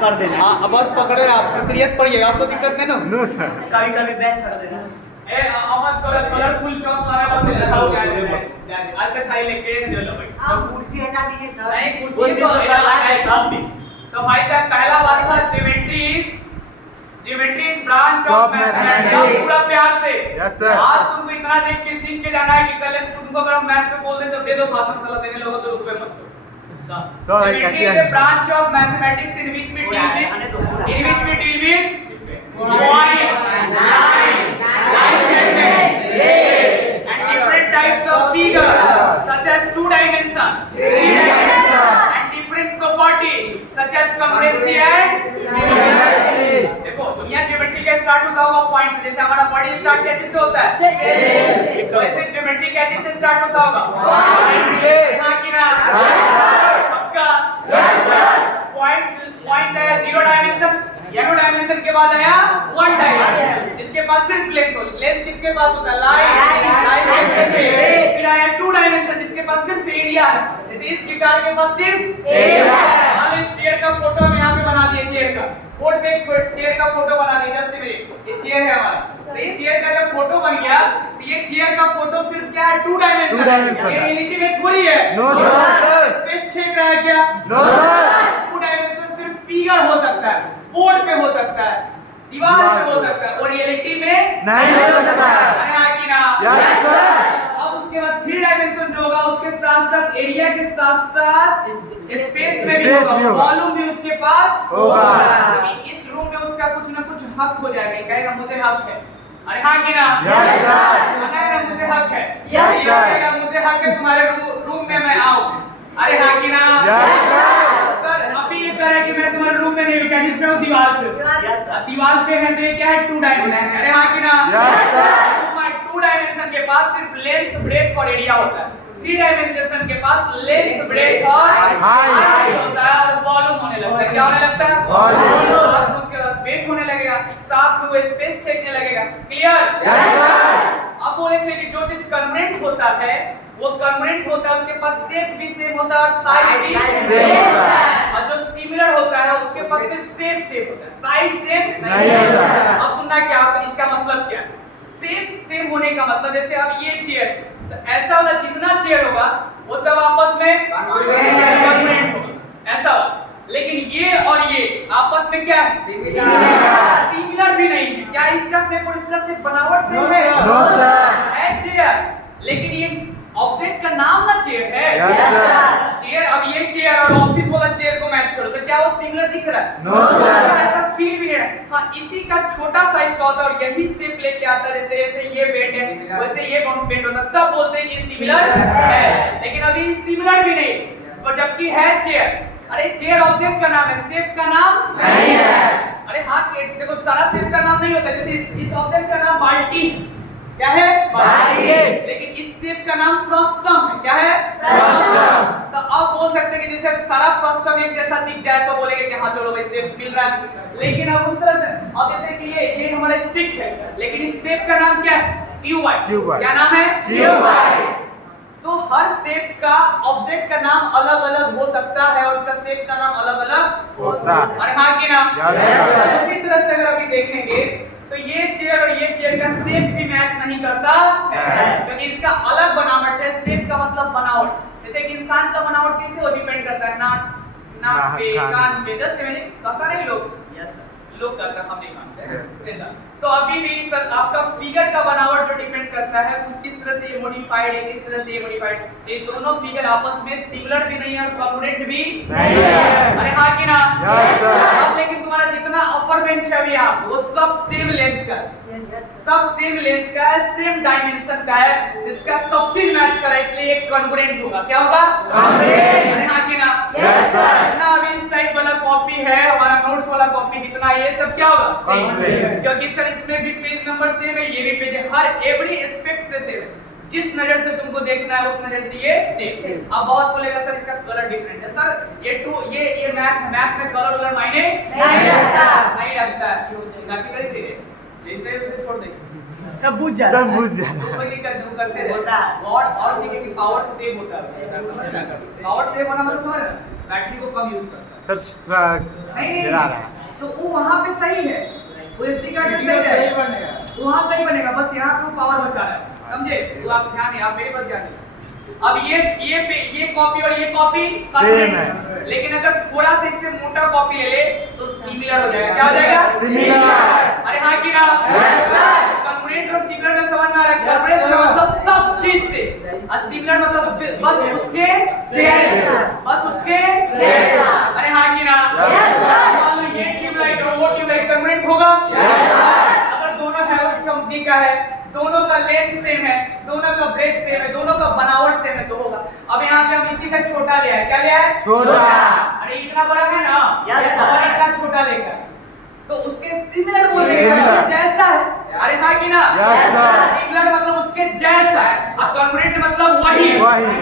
कर देना। हाँ बस पकड़े आप सीरियस पड़िएगा, आपको दिक्कत नहीं ना? No sir. कभी कभी बैक कर देना। ए अमन कलरफुल चॉक मारे बंद लगाओ क्या आज तक खाई लेके दे लो भाई। आप कुर्सी हटा दीजिए सर। नहीं कुर्सी तो सब भी। तो भाई साहब पहला बात था geometry is branch of mathematics. पूरा प्यार से यस सर। आज तुमको इतना देख के सीख के जाना है कि कल तुमको अगर हम मैथ पे बोल दें तो दे दो भाषण सलाह देने लोगों तो रुक पे मत दो। Sorry, Geometry is a branch of mathematics in which we deal with point, line, segment, and different types of figures such as 2 dimension, 3 dimension, and different properties such as congruency and similarity. देखो दुनिया geometry का start होता होगा point से, जैसे हमारा body start क्या चीज से होता है? से। वैसे ज्योमेट्री क्या चीज से स्टार्ट होता होगा? पॉइंट से। हाँ कि ना? पक्का? Yes sir. पॉइंट है 0 डायमेंशन, 0 डायमेंशन के बाद आया 1 डायमेंशन, इसके पास सिर्फ लेंथ हो, लेंथ किसके पास होता है? लाइन से। फिर आया 2 डायमेंशन जिसके पास सिर्फ एरिया है, जैसे इस गिटार के पास सिर्फ एरिया है। मान लो इस चेयर का फोटो हम यहाँ पे बना दिए, चेयर का बोर्ड पे एक चेयर का फोटो बना दिए, जस्ट मिनट ये चेयर है हमारा, तो ये चेयर का जब फोटो बन गया तो ये चेयर का फोटो सिर्फ क्या है? 2 डायमेंशन। ये रियलिटी में थोड़ी है। No sir. स्पेस छेक रहा है क्या? No sir. 2 डायमेंशन सिर्फ फिगर हो सकता है, बोर्ड पे हो सकता है, दीवार पे हो सकता है, और रियलिटी में नहीं हो सकता। अरे हाँ कि ना? Yes sir. अब उसके बाद 3 डायमेंशन जो होगा उसके साथ साथ एरिया के साथ साथ स्पेस में भी होगा, वॉल्यूम भी उसके पास होगा। इस रूम में उसका कुछ ना कुछ हक हो जाएगा, कहेगा मुझे हक है। अरे हाँ कि ना? Yes sir. ना मुझे हक है। Yes sir. मुझे हक है तुम्हारे रूम में मैं आऊं। अरे हाँ कि ना? यस सर अभी ये कह रहा है कि मैं तुम्हारे रूम में नहीं हूं, क्या जिसमें हूं? दीवार पे। दीवार पे है तो ये क्या है? 2 डायमेंशन। अरे हाँ कि ना? Yes sir. 2 डायमेंशन के पास सिर्फ लेंथ, ब्रेथ और एरिया होता है। 3 डायमेंशन के पास लेंथ, ब्रेथ और हाइट होता है, और वॉल्यूम होने लगता है। क्या होने लगता है? वॉल्यूम। उसके बाद वेट होने लगेगा, साथ में वो स्पेस छेकने लगेगा। क्लियर? Yes sir. अब बोले थे कि जो चीज कन्वर्जेंट होता है वो कन्वर्जेंट होता है, उसके पास शेप भी सेम होता है और साइज भी सेम होता है, और जो सिमिलर होता है उसके पास सिर्फ सेम होता है, साइज सेम नहीं होता। अब सुनना क्या इसका मतलब क्या है? सेम होने का मतलब जैसे अब ये चेयर, तो ऐसा वाला जितना चेयर होगा वो सब आपस में कन्वर्जेंट होगा, ऐसा। लेकिन ये और ये आपस में क्या है? सिमिलर भी नहीं है। क्या इसका शेप और इसका शेप बनावट सेम है? No sir. है चेयर, लेकिन ये ऑब्जेक्ट का नाम ना चेयर है। Yes sir. चेयर, अब ये चेयर और ऑफिस वाला चेयर को मैच करो तो क्या वो सिमिलर दिख रहा है? No sir. ऐसा फील भी नहीं रहा। हाँ इसी का छोटा साइज का होता है और यही शेप लेके आता है, जैसे ये बेड है वैसे ये बेड होता है, तब बोलते हैं कि सिमिलर है। लेकिन अभी सिमिलर भी नहीं, और जबकि है चेयर। अरे चेयर ऑब्जेक्ट का नाम है, शेप का नाम नहीं है। अरे हाँ देखो सारा शेप का नाम नहीं होता, जैसे इस ऑब्जेक्ट का नाम बाल्टी क्या है? बाल्टी। लेकिन इस शेप का नाम फ्रस्टम है। क्या है? फ्रस्टम। तो आप बोल सकते हैं कि जैसे सारा फ्रस्टम एक जैसा दिख जाए तो बोलेंगे कि हाँ चलो भाई शेप मिल रहा है, लेकिन अब उस तरह से अब जैसे कि ये हमारा स्टिक है, लेकिन इस शेप का नाम क्या है? क्यूबॉइड। क्या नाम है? क्यूबॉइड। तो हर शेप का ऑब्जेक्ट का नाम अलग अलग हो सकता है और उसका शेप का नाम अलग अलग होता है। अरे हाँ कि ना? यस उसी तरह से अगर अभी देखेंगे तो ये चेयर और ये चेयर का शेप भी मैच नहीं करता है, क्योंकि इसका अलग बनावट है। शेप का मतलब बनावट, जैसे एक इंसान का बनावट किससे वो डिपेंड करता है? नाक पे, कान पे, जस्ट इमेजिन कहता नहीं लोग? यस लोग करता, हम नहीं मानते। तो अभी भी सर आपका फिगर का बनावट जो डिपेंड करता है किस तरह से ये मॉडिफाइड है, किस तरह से ये मॉडिफाइड, ये दोनों फिगर आपस में सिमिलर भी नहीं है और कॉन्ग्रुएंट भी नहीं है। अरे हाँ कि ना? Yes sir. अब लेकिन तुम्हारा जितना अपर बेंच है अभी आप वो सब सेम लेंथ का है, सब सेम लेंथ का है, सेम डायमेंशन का है, इसका सब चीज मैच कर रहा है, इसलिए एक कॉन्ग्रुएंट होगा। क्या होगा? कॉन्ग्रुएंट। अरे हाँ कि ना? Yes sir. ना अभी इस टाइप वाला कॉपी है, हमारा नोट्स वाला कॉपी कितना, ये सब क्या होगा? सेम। क्योंकि सर इसमें भी पेज नंबर सेम है, ये भी पेज है, हर एवरी एस्पेक्ट से सेम है। जिस नजर से तुमको देखना है उस नजर से ये सेम। अब बहुत बोलेगा सर इसका कलर डिफरेंट है। सर ये मैथ में कलर वलर मायने नहीं रखता है। गाची करी थी जैसे उसे छोड़ दे, सब बुझ जाता है। कोई दिक्कत नहीं, करते रहता है। और देखिए कि पावर सेव होता है, पावर सेव होना मतलब समझ रहे, बैटरी को कम यूज करता है। सर थोड़ा नहीं गिरा रहा है। तो वो वहाँ पे सही है, वो SD कार्ड में सही है, वहाँ सही बनेगा, बस यहाँ पे पावर बचा रहा है, समझे? तो आप ध्यान है, आप मेरे पर ध्यान है। अब ये कॉपी और ये कॉपी सेम है, लेकिन अगर थोड़ा सा इससे मोटा कॉपी ले ले तो सिमिलर हो जाएगा। क्या हो जाएगा? सिमिलर। अरे हाँ कि ना? Yes sir. कंकरेंट और सिमिलर में समझ में आ रहा है? कंकरेंट का मतलब सब चीज से, और सिमिलर मतलब बस उसके जैसा, बस उसके जैसा। अरे हाँ कि ना? Yes sir. मान लो ये ट्यूबलाइट और वो ट्यूबलाइट कंकरेंट होगा? Yes sir. अगर दोनों हैवेल्स कंपनी का है, दोनों का लेंथ सेम है, दोनों का ब्रेथ सेम है, दोनों का बनावट सेम है तो होगा। अब यहाँ पे हम इसी का छोटा लिया है, क्या लिया है? छोटा। अरे इतना बड़ा है ना, Yes, sir. और इतना छोटा लेकर तो उसके सिमिलर बोलेगा, Similar. जैसा है। अरे हाँ कि ना? Yes, sir. सिमिलर मतलब उसके जैसा है, और कंकरेंट मतलब वही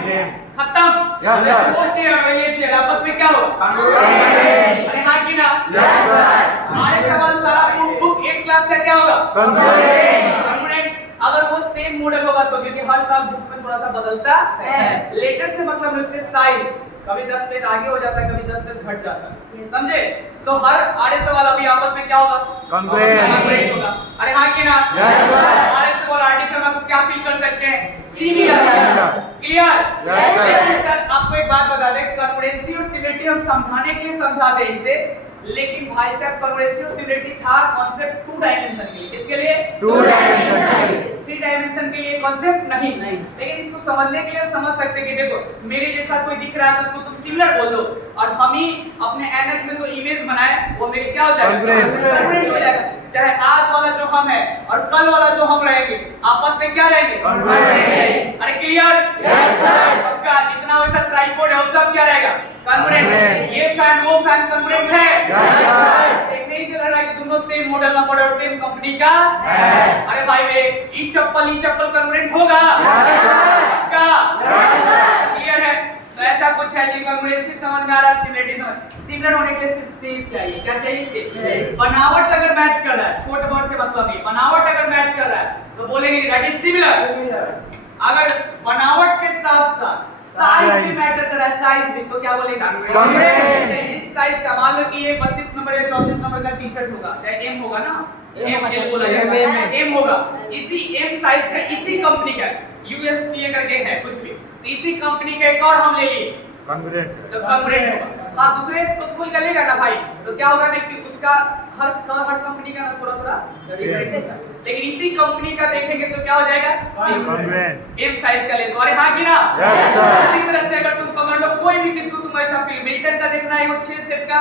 सेम। खत्म। Yes, sir. वो चेयर और ये चेयर आपस में क्या हो? कंकरेंट। अरे हाँ कि ना? Yes sir. हमारे सवाल सारा बुक 8 क्लास का क्या होगा? कंकरेंट। कंकरेंट। अगर वो सेम मॉडल होगा तो, क्योंकि हर साल बुक में थोड़ा सा बदलता है। लेटर से मतलब उसके साइज कभी 10 पेज आगे हो जाता है, कभी 10 पेज घट जाता है, समझे? तो हर आड़े सवाल अभी आपस में क्या होगा? कंकरेंट होगा। अरे हाँ कि ना? Yes, sir. आड़े सवाल आरटी शर्मा को क्या फील कर सकते हैं? Similar. Similar. Clear? Yes, sir. Sir आपको एक बात बता दें, कंकरेंसी और सिमिलरिटी हम समझाने के लिए समझाते हैं इसे, लेकिन भाई साहब कंकरेंसी और सिमिलरिटी था कॉन्सेप्ट 2 डायमेंशन के लिए। किसके लिए? 2 डायमेंशन। 3 डायमेंशन के लिए कॉन्सेप्ट नहीं। लेकिन इसको समझने के लिए हम समझ सकते हैं कि देखो मेरे जैसा कोई दिख रहा है तो उसको तुम सिमिलर बोल दो, और हम ही अपने एनएच में जो इमेज बनाए वो मेरे क्या हो जाएगा? कंकरेंट हो जाएगा। चाहे आज वाला जो हम है और कल वाला जो हम रहेंगे आपस में क्या रहेंगे? कंकरेंट। अरे क्लियर? Yes sir. पक्का? जितना वैसा ट्राइपॉड है वो सब क्या रहेगा? कंकरेंट। ये फैन वो फैन कंकरेंट है। Yes sir. देखने ही से लग रहा है कि दोनों सेम मॉडल नंबर और सेम कंपनी का है। अरे भाई मेरे ई चप्पल कंकरेंट होगा? Yes sir. पक्का? Yes sir. क्लियर है? तो ऐसा कुछ है कि कंकरेंसी समझ में आ रहा है, सिमिलरिटी समझ। सिमिलर होने के लिए सिर्फ शेप चाहिए। क्या चाहिए? शेप। बनावट अगर मैच कर रहा है, छोटे वर्ड से मतलब नहीं, बनावट अगर मैच कर रहा है तो बोलेंगे दैट इज सिमिलर। अगर बनावट के साथ साथ साइज भी मैटर कर रहा है, साइज भी, तो क्या बोलेगा? कंकरेंट। इस साइज का मान लो कि ये 32 नंबर या 34 नंबर का टी-शर्ट होगा, चाहे एम होगा ना, एम बोला जाएगा, एम होगा, इसी एम साइज का इसी कंपनी का यूएसपी करके है कुछ भी, तो इसी कंपनी का एक और हम ले लिए कंकरेंट। तो कंकरेंट होगा। हाँ, दूसरे तो कोई करेगा ना भाई, तो क्या होगा ना कि उसका हर कंपनी का थोड़ा थोड़ा डिफरेंट होता है, लेकिन इसी कंपनी का देखेंगे तो क्या हो जाएगा? कंकरेंट। एम साइज का ले तो। अरे हाँ कि ना? Yes sir. इसी तरह से अगर तुम पकड़ लो कोई भी चीज को, तुम ऐसा फील मिल्टन का देखना है, वो 6 सेट का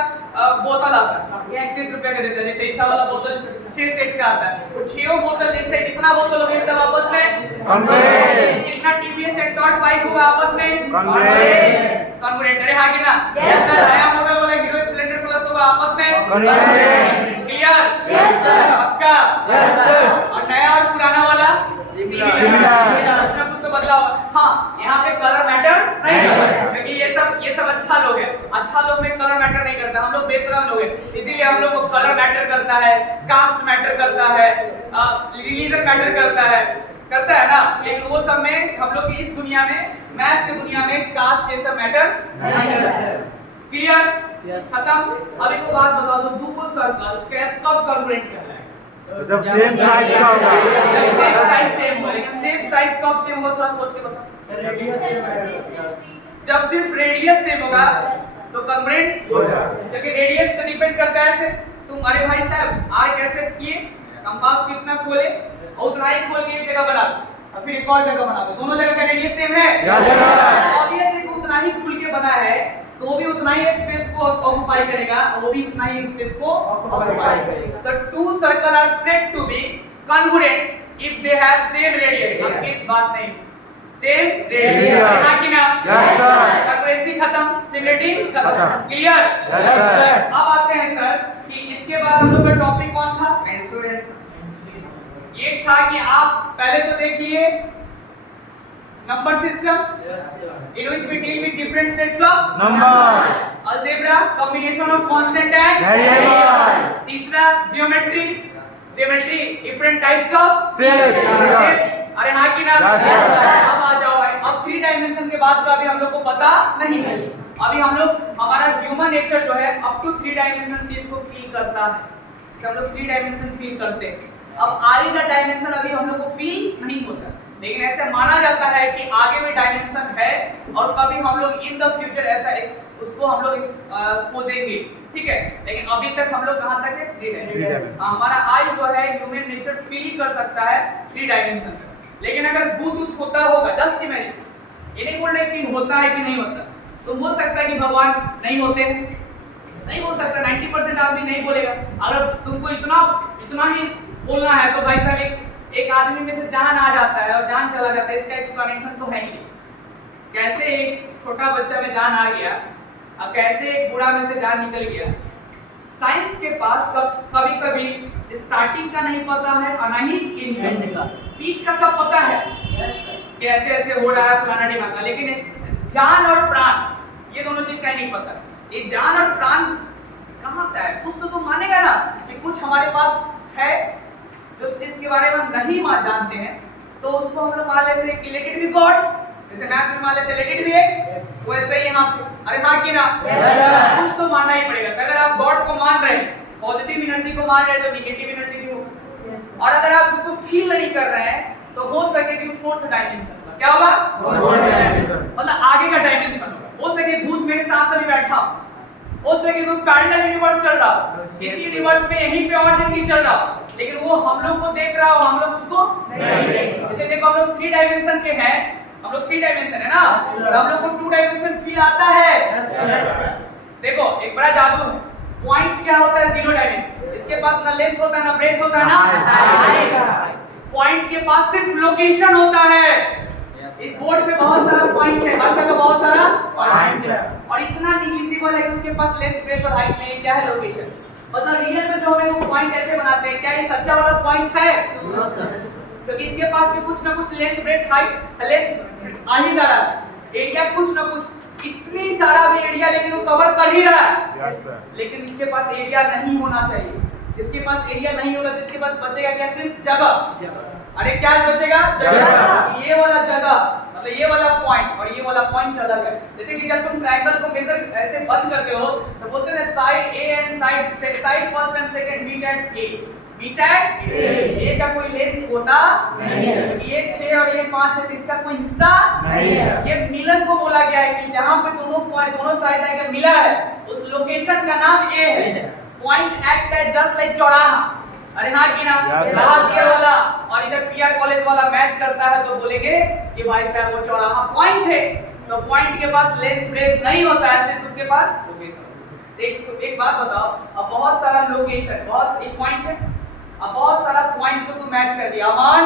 बोतल आता है, 31 रुपए का देता है, जैसे ऐसा वाला बोतल 6 सेट का आता है, तो 6 बोतल जैसे कितना बोतल होगा सब आपस में? कंकरेंट। कितना टीवीएस एंड डॉट बाइक होगा आपस में? कंकरेंट। कंकरेंट। अरे हाँ कि ना? Yes, sir. नया मॉडल वाला हीरो स्प्लेंडर प्लस होगा आपस में? कंकरेंट। क्लियर? Yes, sir. पक्का? Yes, sir. और नया और पुराना वाला? Similar. कुछ ना कुछ तो बदला होगा। हाँ, यहाँ पे कलर मैटर नहीं करता, क्योंकि ये सब अच्छा लोग है, अच्छा लोग में कलर मैटर नहीं करता, हम लोग बेशरम लोग हैं, इसीलिए हम लोग को कलर मैटर करता है, कास्ट मैटर करता है, रिलीजन मैटर करता है ना, लेकिन वो सब में हम लोग की इस दुनिया में, मैथ की दुनिया में कास्ट जैसा मैटर नहीं करता। क्लियर? खत्म? अब एक बात बता दो, दो सर्कल कब कंकरेंट कहलाएगा? जब सेम साइज का होगा। सेम साइज सेम होगा, लेकिन सेम साइज कब सेम होगा थोड़ा सोच के बताओ। जब सिर्फ रेडियस सेम होगा तो कंकरेंट हो जाएगा, क्योंकि रेडियस तो डिपेंड करता है ऐसे तुम, अरे भाई साहब आर कैसे किए, कंपास को इतना खोले और उतना ही खोल के एक जगह बना दो और फिर एक और जगह बना दो, दोनों जगह का रेडियस सेम है? Yes sir. ऑब्वियसली उतना ही खुल के बना है तो वो भी उतना ही स्पेस को ऑक्युपाई करेगा और वो भी उतना ही स्पेस को ऑक्युपाई करेगा। तो two circle are said to be congruent if they have same radius। अब एक बात नहीं, सेम रेडियस, हां कि ना? Yes sir. कंकरेंसी खत्म, सिमिलरिटी खत्म। क्लियर? Yes sir. अब आते हैं सर कि इसके बाद हम लोग का टॉपिक कौन था? ये था कि आप पहले तो देखिए number system, in which we deal with different sets of numbers, algebra, combination of constant and variable, तीसरा geometry, different types of shapes, अरे हाँ कि ना? Yes, sir. अब आ जाओ भाई, अब 3 डायमेंशन के बाद का अभी हम लोग को पता नहीं है। अभी हम लोग हमारा ह्यूमन नेचर जो है अप टू 3 डायमेंशन चीज को फील करता है, जब हम लोग 3 डायमेंशन फील करते हैं। अब आगे का डायमेंशन अभी हम लोग को फील नहीं होता, लेकिन ऐसे माना जाता है कि आगे में डायमेंशन है और कभी हम लोग इन द फ्यूचर ऐसा उसको हम लोग खोजेंगे, ठीक है। लेकिन अभी तक हम लोग कहाँ तक है? 3 डायमेंशन। हमारा आई जो है ह्यूमन नेचर फील ही कर सकता है 3 डायमेंशन में। लेकिन अगर भूत होता होगा, जस्ट इमेजिन, ये नहीं बोल रहे कि होता है कि नहीं होता, तो बोल सकता है कि भगवान नहीं होते हैं, नहीं बोल सकता, 90% आदमी नहीं बोलेगा। अगर तुमको इतना ही बोलना है तो भाई साहब एक आदमी में से जान आ जाता है और जान चला जाता है, इसका एक्सप्लेनेशन तो है ही नहीं। कैसे एक छोटा बच्चा में जान आ गया, अब कैसे एक बूढ़ा में से जान निकल गया। साइंस के पास कभी कभी स्टार्टिंग का नहीं पता है और नहीं एंड का, बीच का सब पता है कि ऐसे ऐसे हो रहा है फलाना ढिमाका, लेकिन जान और प्राण ये दोनों चीज का नहीं पता। ये जान और प्राण कहाँ से है? कुछ तो तुम मानेगा ना कि कुछ हमारे पास है जो जिसके बारे में हम नहीं जानते हैं, तो उसको हम लोग मान लेते हैं कि लेट इट बी गॉड। जैसे मैथ में मान लेते हैं लेट इट बी एक्स, वैसे ही यहाँ पे अरे हाँ कि ना? कुछ तो मानना ही पड़ेगा। तो अगर आप गॉड को मान रहे हैं, पॉजिटिव एनर्जी को मान रहे हैं, तो नेगेटिव एनर्जी भी होगा। और अगर आप उसको फील नहीं कर रहे हैं तो हो सके कि 4th डायमेंशन होगा। क्या होगा? 4th डायमेंशन, मतलब आगे का डायमेंशन होगा। हो सके भूत मेरे साथ अभी बैठा हो सके कोई पैरेलल यूनिवर्स चल रहा हो, इसी यूनिवर्स में यहीं पे और जिंदगी चल रहा हो, लेकिन वो हम लोग को देख रहा हो, हम लोग उसको नहीं देख रहे। जैसे देखो हम लोग 3 डायमेंशन के हैं, हम लोग 3 डायमेंशन है ना, तो हम लोग को 2 डायमेंशन फील आता है। देखो एक बड़ा जादू है, पॉइंट क्या होता है? 0 डायमेंशन। इसके पास ना लेंथ होता है ना ब्रेथ होता है ना, पॉइंट के पास सिर्फ लोकेशन होता है। इस बोर्ड पे बहुत सारा पॉइंट है, हर जगह बहुत सारा पॉइंट है, और इतना निग्लिजिबल है कि उसके पास लेंथ ब्रेथ और हाइट नहीं, क्या है? लोकेशन। मतलब रियल में जो हमें वो पॉइंट ऐसे बनाते हैं, क्या ये सच्चा वाला पॉइंट है? नो सर, क्योंकि इसके पास भी कुछ ना कुछ लेंथ ब्रेथ हाइट लेंथ आ ही जा रहा है, एरिया कुछ ना कुछ, इतनी सारा भी एरिया लेकिन वो कवर कर ही रहा है। Yes sir. लेकिन इसके पास एरिया नहीं होना चाहिए। इसके पास एरिया नहीं होगा तो इसके पास बचेगा क्या? सिर्फ जगह। अरे क्या बचेगा? जगह। ये वाला जगह मतलब ये वाला पॉइंट और ये वाला पॉइंट अलग है। जैसे कि जब तुम ट्रायंगल को मेजर ऐसे बंद करते हो तो बोलते हैं side A and side first and second meet at A, meet at A का कोई लेंथ होता नहीं है, क्योंकि ये 6 और ये 5 है, तो इसका कोई हिस्सा नहीं है। ये मिलन को बोला गया है कि जहां पे दोनों साइड आके मिला है उस लोकेशन का नाम ए है। पॉइंट एक्ट है जस्ट लाइक चौराहा। अरे हाँ कि ना? राहगीर वाला और इधर पीआर कॉलेज वाला मैच करता है तो बोलेंगे कि भाई साहब वो चौराहा पॉइंट है। तो पॉइंट के पास लेंथ ब्रेथ नहीं होता है, सिर्फ उसके पास लोकेशन। एक बात बताओ, अब बहुत सारा लोकेशन, बहुत एक पॉइंट है, अब बहुत सारा पॉइंट को तुम मैच कर दिया, अमान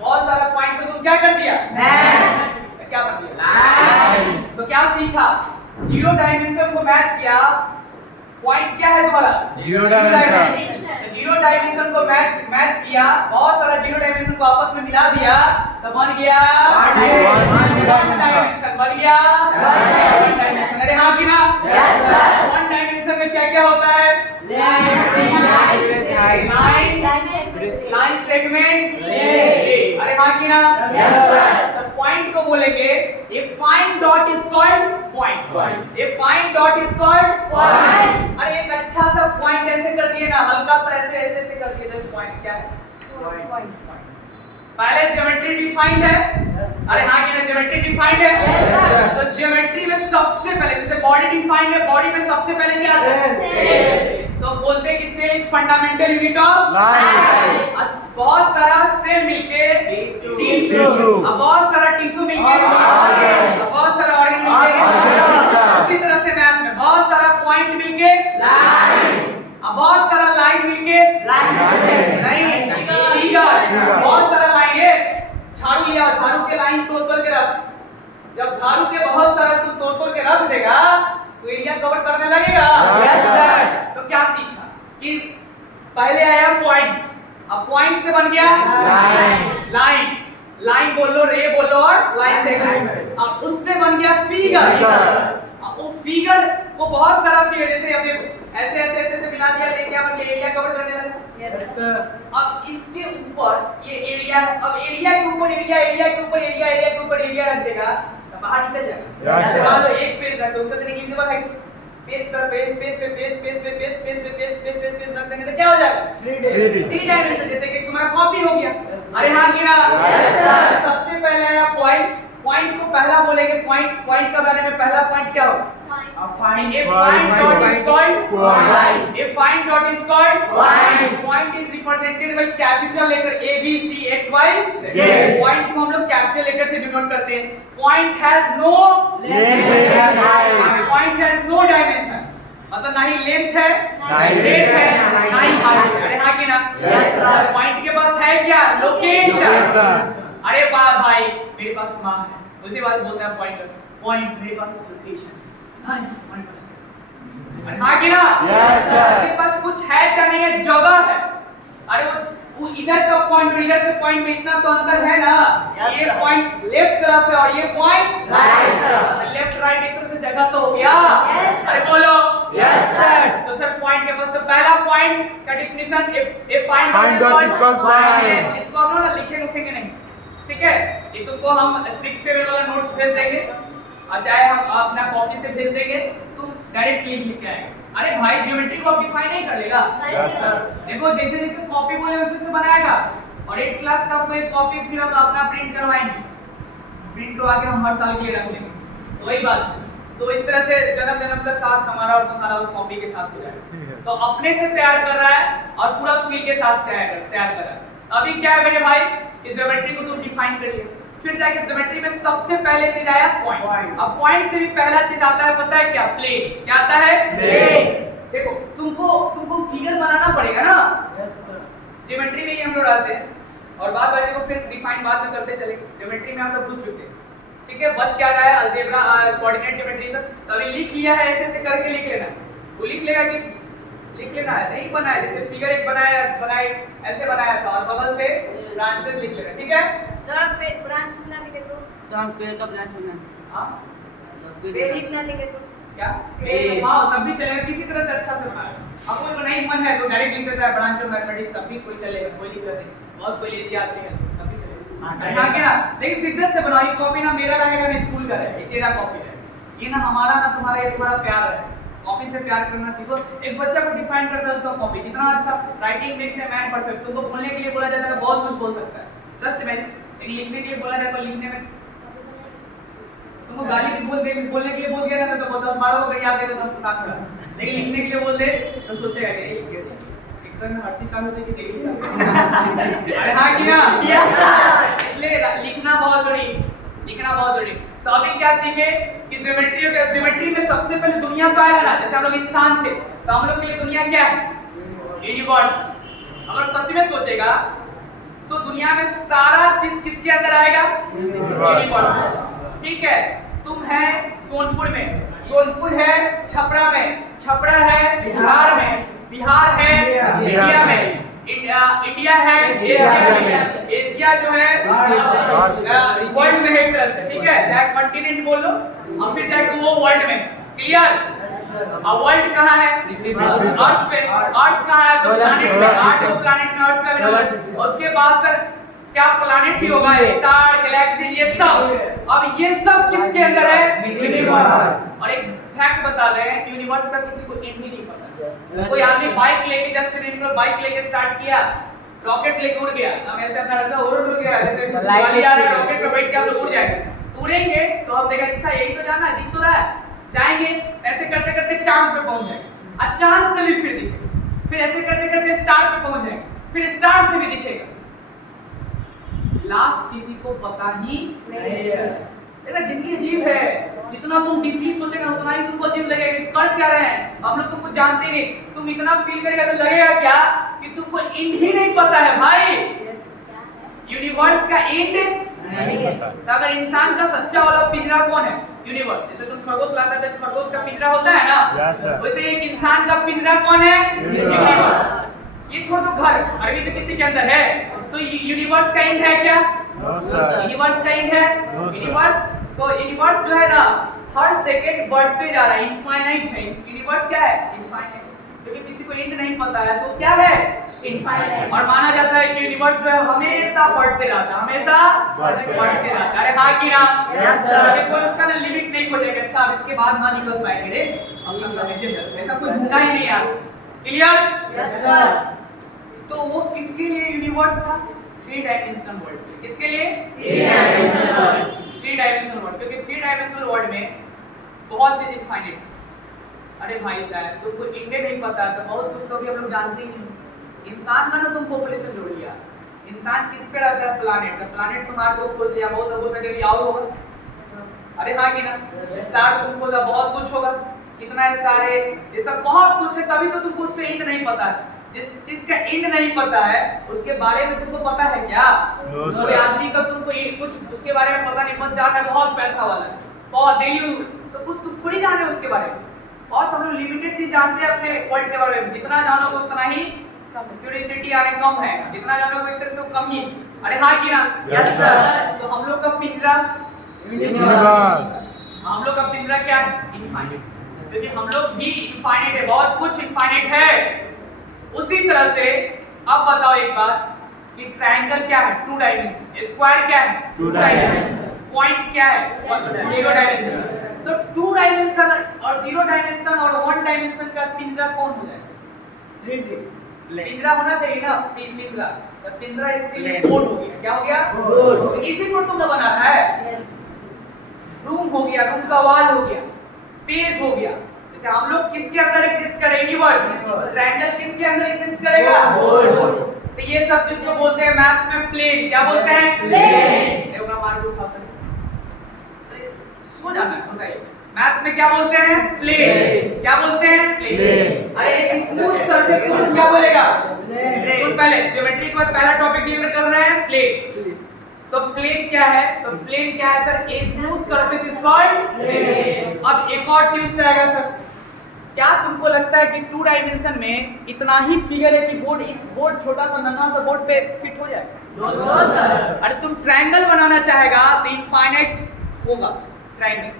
बहुत सारा पॉइंट को तुम क्या कर दिया? मैच। क्या कर दिया? लाइन। तो क्या सीखा? 0 डायमेंशन को मैच किया। पॉइंट क्या है तुम्हारा? 0 डायमेंशन। 0 डायमेंशन को मैच किया, बहुत सारा 0 डायमेंशन को आपस में मिला दिया तो बन गया 1 डायमेंशन, बन गया 1 डायमेंशन। अरे हाँ कि ना? Yes sir. 1 डायमेंशन में क्या क्या होता है? Line segment. अरे हाँ कि ना? Yes sir. तो पॉइंट को बोलेंगे a fine dot is called point. A fine dot is called point. अरे एक अच्छा सा पॉइंट ऐसे कर दिए ना, हल्का सा ऐसे ऐसे ऐसे कर दिए तो पॉइंट क्या है? पॉइंट। पहले ज्योमेट्री डिफाइंड है। अरे हाँ कि ना? ज्योमेट्री डिफाइंड है। तो ज्योमेट्री में सबसे पहले जैसे बॉडी डिफाइंड है, बॉडी में सबसे पहले क्या आता है? सेल। तो बोलते हैं कि cell is fundamental unit of life. बहुत सारा सेल मिलके टिश्यू, अब बहुत सारा टिश्यू मिलके बहुत सारा ऑर्गन मिलके, उसी तरह से मैथ में बहुत सारा पॉइंट मिलके लाइन, अब बहुत सारा लाइन मिलके नहीं फिगर, बहुत सारा लाइन है। झाड़ू लिया, झाड़ू के लाइन तोड़ के रख, जब झाड़ू के बहुत सारा तुम तोड़ के रख देगा तो एरिया कवर करने लगेगा। Yes sir. तो क्या सीखा कि पहले आया पॉइंट, अब पॉइंट से बन गया लाइन, लाइन बोल लो, रे बोल लो और लाइन सेगमेंट, अब उससे बन गया फिगर। अब वो फिगर को बहुत सारा फिगर, जैसे अब देखो ऐसे ऐसे ऐसे मिला मिला दिया तो क्या बन गया, एरिया कवर करने लगा। Yes sir. अब इसके ऊपर ये एरिया है, अब एरिया के ऊपर एरिया, एरिया के ऊपर एरिया, एरिया के ऊपर एरिया रख देगा तो बाहर निकल जाएगा। Yes, जैसे sir. मान लो एक पेज रख दो, उसका तरीके इजी है, पेज पर पेज, पेज पे पेज, पेज पे पेज, पेज पे पेज, पेज पे पेज रख देंगे तो क्या हो जाएगा, 3D. 3 डायमेंशन, जैसे कि तुम्हारा कॉपी हो गया। अरे हाँ कि ना? Yes, sir. सबसे पहले आया पॉइंट, पॉइंट को पहला बोलेंगे, पॉइंट, पॉइंट का बारे में पहला पॉइंट क्या होगा? Find. A fine dot is called Point. A fine dot is called Point. Point is represented by capital letter A B C X Y Z. Point को हम लोग कैपिटल लेटर से डिनोट करते हैं। Point has no Length and height. Point has no dimension, मतलब ना ही length है, ना ही breadth है, breadth है, ना ही हाइट है। अरे हाँ कि ना? Yes, sir. Point के पास है क्या? लोकेशन। Yes, sir. अरे वाह भाई, मेरे पास माँ है, उसी बात बोलते हैं पॉइंट। पॉइंट मेरे पास लोकेशन, हाँ हमारे पास। अरे हाँ कि ना? Yes, sir. मेरे पास कुछ है क्या नहीं है, जगह है। अरे वो इधर का पॉइंट और इधर के पॉइंट में इतना तो अंतर है ना। Yes, ये sir. पॉइंट लेफ्ट तरफ है और ये point Right, sir. Left right एक तरह से जगह तो हो गया। Yes, sir. अरे बोलो Yes, sir. तो सर पॉइंट के पास तो पहला पॉइंट का definition A Find dot is called point. इसको हम लोग ना लिखेंगे नहीं, ठीक है? ये तुमको हम 6 से वाला नोट्स भेज देंगे और चाहे हम अपना कॉपी से भेज देंगे, तुम डायरेक्ट लिख के आएंगे। अरे भाई ज्योमेट्री को आप डिफाइन नहीं करेगा। Yes, sir. देखो जैसे जैसे कॉपी बोले उसी से बनाएगा और 8 क्लास का कोई कॉपी फिर हम अपना प्रिंट करवाएंगे, प्रिंट करवा के हम हर साल के लिए रख लेंगे। तो वही बात, तो इस तरह से जन्म जन्म का साथ हमारा और तुम्हारा उस कॉपी के साथ हो जाएगा। तो अपने से तैयार कर रहा है और पूरा फील के साथ तैयार कर रहा है। अभी क्या है मेरे भाई, इस ज्योमेट्री को तुम डिफाइन कर लिया, फिर जाके ज्योमेट्री में सबसे पहले चीज आया पॉइंट। अब पॉइंट से भी पहला चीज आता है, पता है क्या? प्लेन। क्या आता है? प्लेन। देखो तुमको फिगर बनाना पड़ेगा ना, यस सर। ज्योमेट्री में ही हम लोग डालते हैं और बाद वाले को फिर डिफाइन बाद में करते चलेंगे। ज्योमेट्री में हम लोग घुस चुके हैं, ठीक है? बच क्या रहा है? अलजेब्रा, कोऑर्डिनेट ज्योमेट्री सब तो अभी लिख लिया है, ऐसे ऐसे करके लिख लेना। वो लिख लेगा कि लिख लेना है, नहीं बनाया, जैसे फिगर एक बनाए ऐसे बनाया था और बगल से ब्रांचेस लिख लेना, ठीक है? सर पे ब्रांच ना लिखे तो सर पे का ब्रांच होना हां पे लिखना लिखे तो क्या ए। हां तब भी चलेगा, किसी तरह से अच्छा से बनाएगा। अब कोई को नहीं मन है तो डायरेक्ट लिख देता है ब्रांच ऑफ मैथमेटिक्स, तब भी कोई चलेगा, कोई दिक्कत नहीं। बहुत कोई लेजी आदमी है तब भी चलेगा। हां क्या? लेकिन शिद्दत से बनाओ। ये कॉपी ना मेरा रहेगा ना स्कूल का रहेगा, ये तेरा कॉपी है, ये ना हमारा ना तुम्हारा, ये तुम्हारा प्यार है। कॉपी से प्यार करना सीखो। एक बच्चा को डिफाइन करता है उसका कॉपी, कितना अच्छा writing makes a man perfect. तुमको बोलने के लिए बोला जाता है, बहुत कुछ बोल सकता है, ट्रस्ट में। लेकिन लिखने के लिए बोला जाता है, लिखने में तुमको गाली भी बोल दे, बोलने के लिए बोल दिया ना तो 10-12 को याद है तो सब उठा खड़ा। लेकिन लिखने के लिए बोल दे तो सोचेगा कि ये लिख दिया, एकदम में हंसी कांड होती कि देखिए। अरे हां कि ना? Yes sir. इसलिए लिखना बहुत जरूरी, लिखना बहुत जरूरी। तो अभी क्या सीखे कि ज्योमेट्री में सबसे पहले दुनिया का आएगा ना। जैसे हम लोग इंसान थे तो हम लोग के लिए दुनिया क्या है? यूनिवर्स। अगर सच में सोचेगा तो दुनिया में सारा चीज किसके अंदर आएगा? यूनिवर्स। ठीक है? तुम है सोनपुर में, सोनपुर है छपरा में, छपरा है बिहार में, बिहार है इंडिया में, इंडिया है एशिया में, एशिया जो है वर्ल्ड में है एक तरह से, ठीक है? चाहे कॉन्टिनेंट बोलो और फिर जाके वो वर्ल्ड में, क्लियर? और वर्ल्ड कहाँ है? अर्थ पे। अर्थ कहाँ है? प्लैनेट पे। अर्थ को प्लैनेट में, अर्थ का उसके बाद सर क्या प्लैनेट ही होगा, स्टार, गैलेक्सी, ये सब। अब ये सब किसके अंदर है? यूनिवर्स। और एक फैक्ट बता रहे हैं, यूनिवर्स का किसी को एंड ही नहीं पता। कोई आदमी बाइक लेके जस्ट रिलेटेड बाइक लेके स्टार्ट किया, रॉकेट लेके उड़ गया, हम ऐसे अपना रखा उड़ गया, जैसे गाड़ी आ रहा है रॉकेट पे बैठ के हम लोग उड़ जाएंगे। उड़ेंगे तो हम देखा अच्छा यही तो जाना है, दिख तो रहा है, जाएंगे ऐसे करते करते चांद पे पहुंच जाएंगे, और चांद से भी फिर दिखेगा, फिर ऐसे करते करते स्टार पे पहुंच जाएंगे, फिर स्टार से भी दिखेगा, लास्ट किसी को पता ही नहीं है। ये जिंदगी अजीब है, जितना तुम डीपली सोचेगा उतना ही तुमको अजीब लगेगा कि कर क्या रहे हैं हम लोग, तुमको जानते नहीं। तुम इतना फील करेगा तो लगेगा क्या कि तुमको एंड ही नहीं पता है भाई। यूनिवर्स का एंड नहीं है। तो अगर इंसान का सच्चा वाला पिंजरा कौन है? यूनिवर्स। जैसे तुम खरगोश लाता है तो खरगोश का पिंजरा होता है ना, वैसे एक इंसान का पिंजरा कौन है? यूनिवर्स। ये छोड़ दो घर, घर भी तो किसी के अंदर है, तो यूनिवर्स का एंड है क्या? यूनिवर्स का एंड है यूनिवर्स। तो यूनिवर्स जो है ना हर सेकंड बढ़ते जा रहा है, इनफाइनाइट है। यूनिवर्स क्या है? इनफाइनाइट। क्योंकि किसी को एंड नहीं पता है तो क्या है Infinite. और माना जाता है कि यूनिवर्स जो है हमेशा बढ़ते रहता है, हमेशा बढ़ते रहता है। अरे हाँ कि ना? Yes, sir. अभी कोई उसका ना लिमिट नहीं खोजेगा, अच्छा अब इसके बाद ना निकल पाएंगे रे, हम सब लगे थे, ऐसा कोई ढूंढा ही नहीं यार। क्लियर? Yes, sir. तो वो किसके लिए यूनिवर्स था? 3 डायमेंशनल वर्ल्ड। किसके लिए? 3 dimensional world. 3 डायमेंशनल वर्ल्ड, क्योंकि 3 डायमेंशनल वर्ल्ड में बहुत चीज इनफाइनाइट। अरे भाई साहब तुमको इंडिया नहीं पता तो बहुत कुछ तो भी हम लोग जानते ही नहीं। इंसान मानो तुम पॉपुलेशन जोड़ लिया, इंसान किस पे रहता है? प्लैनेट। तो प्लैनेट तुम 8 को खोज लिया, बहुत हो सके भी और होगा। अरे हाँ कि ना? स्टार तुम खोजा, बहुत कुछ होगा, कितना स्टार है, ये सब बहुत कुछ है, तभी तो तुमको उसका एंड नहीं पता है। जिस चीज का एंड नहीं पता है उसके बारे में तुमको पता है क्या? No, उस आदमी का तुमको कुछ उसके बारे में पता नहीं, बस जाना है बहुत पैसा वाला है, बहुत डेली, तो कुछ तुम थोड़ी जाने उसके बारे में। और तुम लोग लिमिटेड चीज जानते हैं अपने वर्ल्ड के बारे में, जितना जानोगे उतना ही क्यूरियोसिटी आने कम है, जितना जानोगे एक तरह से वो कम ही। अरे हाँ कि ना? Yes, sir. तो हम लोग का पिंजरा, Universe. हम लोग का पिंजरा क्या है? इनफाइनाइट, क्योंकि हम लोग भी इनफाइनाइट है, बहुत कुछ इनफाइनाइट है। उसी तरह से अब बताओ एक बात कि ट्रायंगल क्या है? 2 डायमेंशन। स्क्वायर क्या है? 2 dimension. पॉइंट क्या है? 0 डायमेंशन। तो 2 डायमेंशन और 0 डायमेंशन और 1 डायमेंशन का पिंजरा कौन हो जाएगा? पिंजरा होना चाहिए ना, पिंजरा। तो पिंजरा इसके लिए बोर्ड हो गया। क्या हो गया? बोर्ड। इसी पर तुमने बनाना है। रूम हो गया, रूम का वॉल हो गया, पेज हो गया। जैसे हम लोग किसके अंदर एग्जिस्ट करें? यूनिवर्स। ट्रायंगल किसके अंदर एग्जिस्ट करेगा? बोर्ड। तो ये सब जिसको बोलते हैं मैथ्स में प्लेन, क्या बोलते हैं? प्लेन। देखो मार के उठाते हैं, सो जाना है, बताइए मैथ्स में क्या बोलते हैं? प्लेन। क्या बोलते हैं? प्लेन। अरे एक स्मूथ सरफेस को क्या बोलेगा? प्लेन। पहले ज्योमेट्री के बाद पहला टॉपिक क्लियर कर रहे हैं, प्लेन। तो प्लेन क्या है? तो प्लेन क्या है sir? A smooth surface is called plane. अब एक और ट्विस्ट आएगा सर, क्या तुमको लगता है कि 2 डायमेंशन में इतना ही फिगर है कि बोर्ड, इस बोर्ड छोटा सा नन्हा सा बोर्ड पे फिट हो जाएगा? No, sir. अरे तुम ट्रायंगल बनाना चाहेगा तो इनफाइनाइट होगा ट्रायंगल,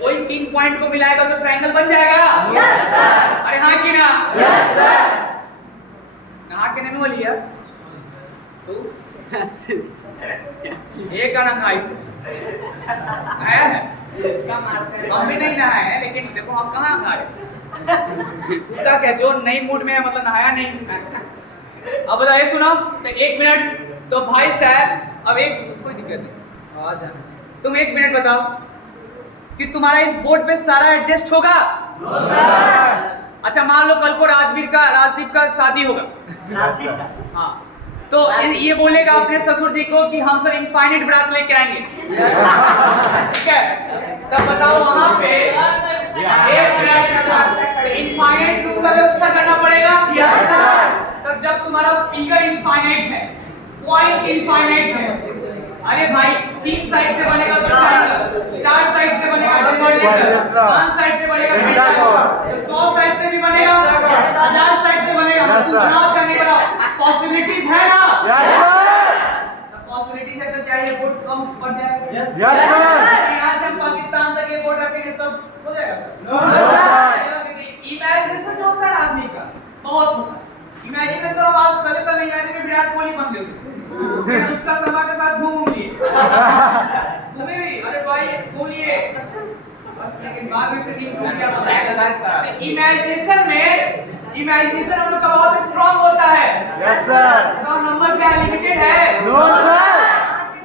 वही 3 पॉइंट को मिलाएगा तो ट्रायंगल बन जाएगा। Yes, sir. अरे हाँ कि ना? Yes, sir. नहा के नहीं लिया तू एक का नहाई आया है, हम भी नहीं नहाए हैं, लेकिन देखो हम कहाँ नहा रहे, तू क्या कह, जो नई मूड में है मतलब नहाया नहीं। अब बताइए सुनो तो 1 मिनट, तो भाई साहब अब एक कोई दिक्कत नहीं, आ जाना, तुम 1 मिनट बताओ कि तुम्हारा इस बोर्ड पे सारा एडजस्ट होगा? No, sir. अच्छा मान लो कल को राजदीप का शादी होगा, हाँ, तो ये बोलेगा अपने ससुर जी को कि हम सर इनफाइनाइट बारात लेके आएंगे, ठीक है? तब बताओ वहां पे 1 मिनट इनफाइनाइट रूम का व्यवस्था करना पड़ेगा। Yes, sir. तब जब तुम्हारा फिगर इनफाइनाइट है, पॉइंट इनफाइनाइट है, अरे भाई 3 साइड से बनेगा तो ट्रायंगल, 4 साइड से बनेगा तो क्वाड्रिलेटरल, 5 साइड से बनेगा तो पेंटागन, 100 साइड से भी बनेगा, 1000 साइड से बनेगा। Yes, sir. बनाओ क्या नहीं बनाओ, पॉसिबिलिटीज है ना? Yes, sir. पॉसिबिलिटीज है तो क्या ये बोर्ड कम बढ़ जाएगा? Yes, sir. यहाँ से हम पाकिस्तान तक ये बोर्ड रखेंगे तब हो जाएगा? No, sir. इमेजिनेशन जो होता है आदमी का बहुत होता है। इमेजिन में तो आवाज कल तक नहीं, इमेजिन में विराट कोहली बन गए, उसका शर्मा के साथ घूम लिए घूमे भी, अरे भाई बोलिए बस, लेकिन बाद में फिर इमेजिनेशन हम लोग का बहुत स्ट्रांग होता है। Yes, sir. तो नंबर क्या लिमिटेड है? No, sir.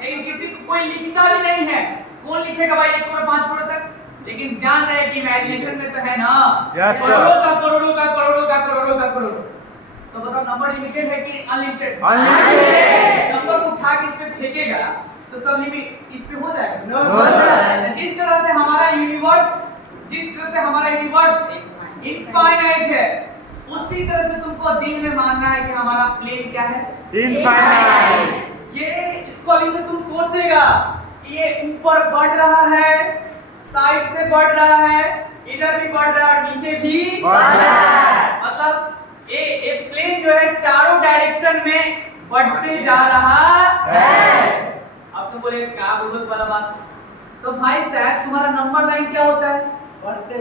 लेकिन किसी को कोई लिखता भी नहीं है, कौन लिखेगा भाई 1 करोड़ 5 करोड़ तक? लेकिन जान रहे हैं कि इमेजिनेशन में तो है ना, Yes, sir. करोड़ों का करोड़ों का करोड़ों का करोड़ों का करोड़ों। तो बताओ नंबर लिमिटेड है कि अनलिमिटेड? Unlimited. नंबर को उठा के इस पे फेंकेगा तो सब लिमिट इस पे हो जाएगा? No, sir. जिस तरह से हमारा यूनिवर्स इनफाइनाइट है, उसी तरह से तुमको दिल में मानना है कि हमारा प्लेन क्या है? Infinite. ये इसको अभी से तुम सोचेगा कि ये ऊपर बढ़ रहा है, साइड से बढ़ रहा है, इधर भी बढ़ रहा है, नीचे भी बढ़ रहा है। मतलब ये प्लेन जो है चारों डायरेक्शन में बढ़ते जा रहा है। अब तुम बोले क्या बुजुर्ग वाला बात, तो भाई साहब तुम्हारा नंबर लाइन क्या होता है? बढ़ते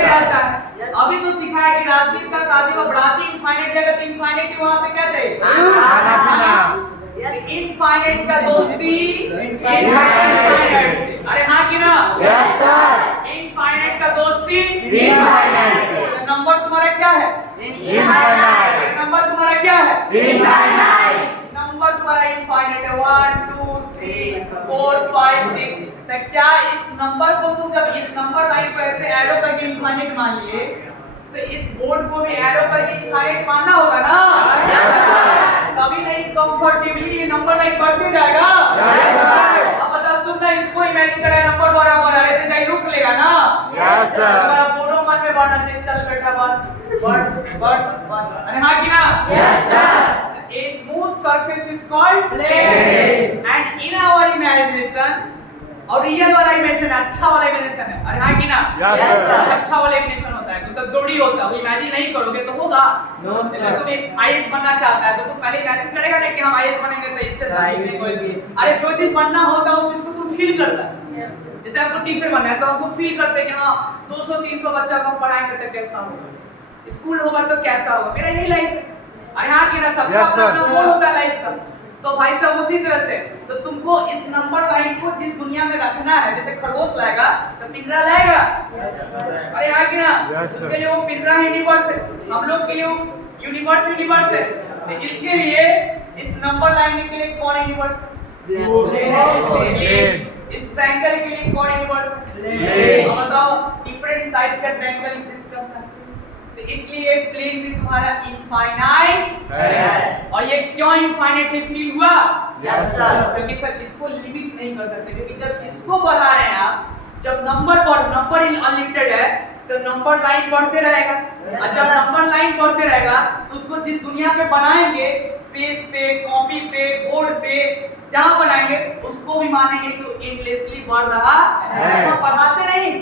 रहता है। Yes. अभी तो सिखा है कि राजदीप का शादी को बढ़ाती इनफाइनाइट जाएगा तो इनफाइनाइट वहां पे क्या चाहिए? खाना पीना। इनफाइनाइट का दोस्ती इनफाइनाइट से। अरे हाँ कि ना? Yes sir. इनफाइनाइट का दोस्ती इनफाइनाइट से। तो नंबर तुम्हारा क्या है? इनफाइनाइट। नंबर तुम्हारा क्या है? इनफाइनाइट। नंबर तुम्हारा इनफाइनाइट है 1 2 3 4 5 6। तो क्या इस नंबर को तुम जब इस नंबर लाइन को ऐसे एरो करके इनफाइनाइट मान लिए तो इस बोर्ड को भी एरो करके इनफाइनाइट मानना होगा ना? तभी नहीं कंफर्टेबली ये नंबर लाइन बढ़ते जाएगा। अब बताओ तुमने इसको इमेजिन करा नंबर बढ़ा बढ़ा लेते जाए रुक लेगा ना? Yes sir. तुम्हारा बोर्डो मन में बढ़ना चाहिए। चल बेटा बढ़। अरे हाँ कि ना? Yes sir. A smooth surface is called plane. And in our imagination, और रियल वाला इमेजिनेशन अच्छा वाला इमेजिनेशन है। अरे हाँ कि ना? Yes, sir. अच्छा वाला इमेजिनेशन होता है, उसका जोड़ी होता है। वो इमेजिन नहीं करोगे तो होगा? No, sir. जैसे तुम एक आईएएस बनना चाहता है तो तुम पहले इमेजिन करेगा ना कि हम आईएएस बनेंगे तो इससे Right. होगी। अरे जो चीज बनना होता है उस चीज को तुम फील करता है। जैसे आपको टीचर बनना है तो हमको फील करते हैं कि हाँ 200-300 बच्चा को पढ़ाएंगे तो कैसा होगा, स्कूल होगा तो कैसा होगा। मेरा यही लाइफ है। अरे हाँ कि ना? सबका Yes, sir. अपना गोल होता है लाइफ का। तो भाई साहब उसी तरह से तो तुमको इस नंबर लाइन को जिस दुनिया में रखना है, जैसे खरगोश लाएगा तो पिंजरा लाएगा। अरे हाँ कि ना? Yes, sir. उसके लिए वो पिंजरा यूनिवर्स है, हम लोग के लिए यूनिवर्स है। तो इसके लिए इस नंबर लाइन के लिए कौन यूनिवर्स है? Plane. इस ट्रायंगल के लिए कौन यूनिवर्स है? Plane. अब बताओ डिफरेंट साइज का ट्रायंगल एग्जिस्ट करता है तो इसलिए प्लेन भी तुम्हारा इनफाइनाइट है। और ये क्यों इनफाइनाइट फील हुआ? Yes, sir. क्योंकि सर इसको लिमिट नहीं कर सकते, क्योंकि जब इसको बढ़ा रहे हैं आप, जब नंबर अनलिमिटेड है तो नंबर लाइन बढ़ते रहेगा। और जब नंबर लाइन बढ़ते रहेगा तो उसको जिस दुनिया पे बनाएंगे, पेज पे, कॉपी पे, बोर्ड पे, जहां बनाएंगे उसको भी मानेंगे कि एंडलेसली बढ़ रहा है। हम बढ़ाते नहीं,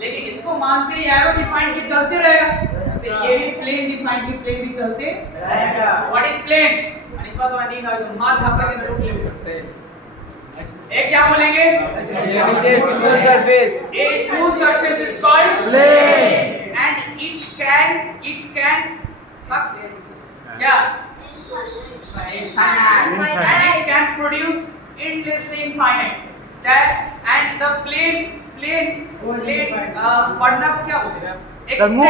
लेकिन इसको मानते ही एरो डिफाइंड के चलते रहेगा। तो ये भी प्लेन डिफाइंड के प्लेन भी चलते रहेगा। What is plane? और इस बात में नहीं ना मार झापा के रोक ले सकते हैं। एक क्या बोलेंगे? smooth surface. A smooth surface is called Plane. and it can क्या? Infinite. And it can produce endlessly infinite. And the plane पढ़ना को क्या बोलते हैं? Sir, move.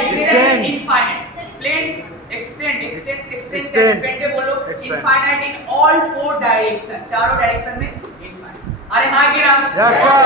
Extend infinite. Plane extend expand बोलो Expand. infinite in all 4 direction, चारों direction में infinite। अरे हाँ कि ना? Yes, sir.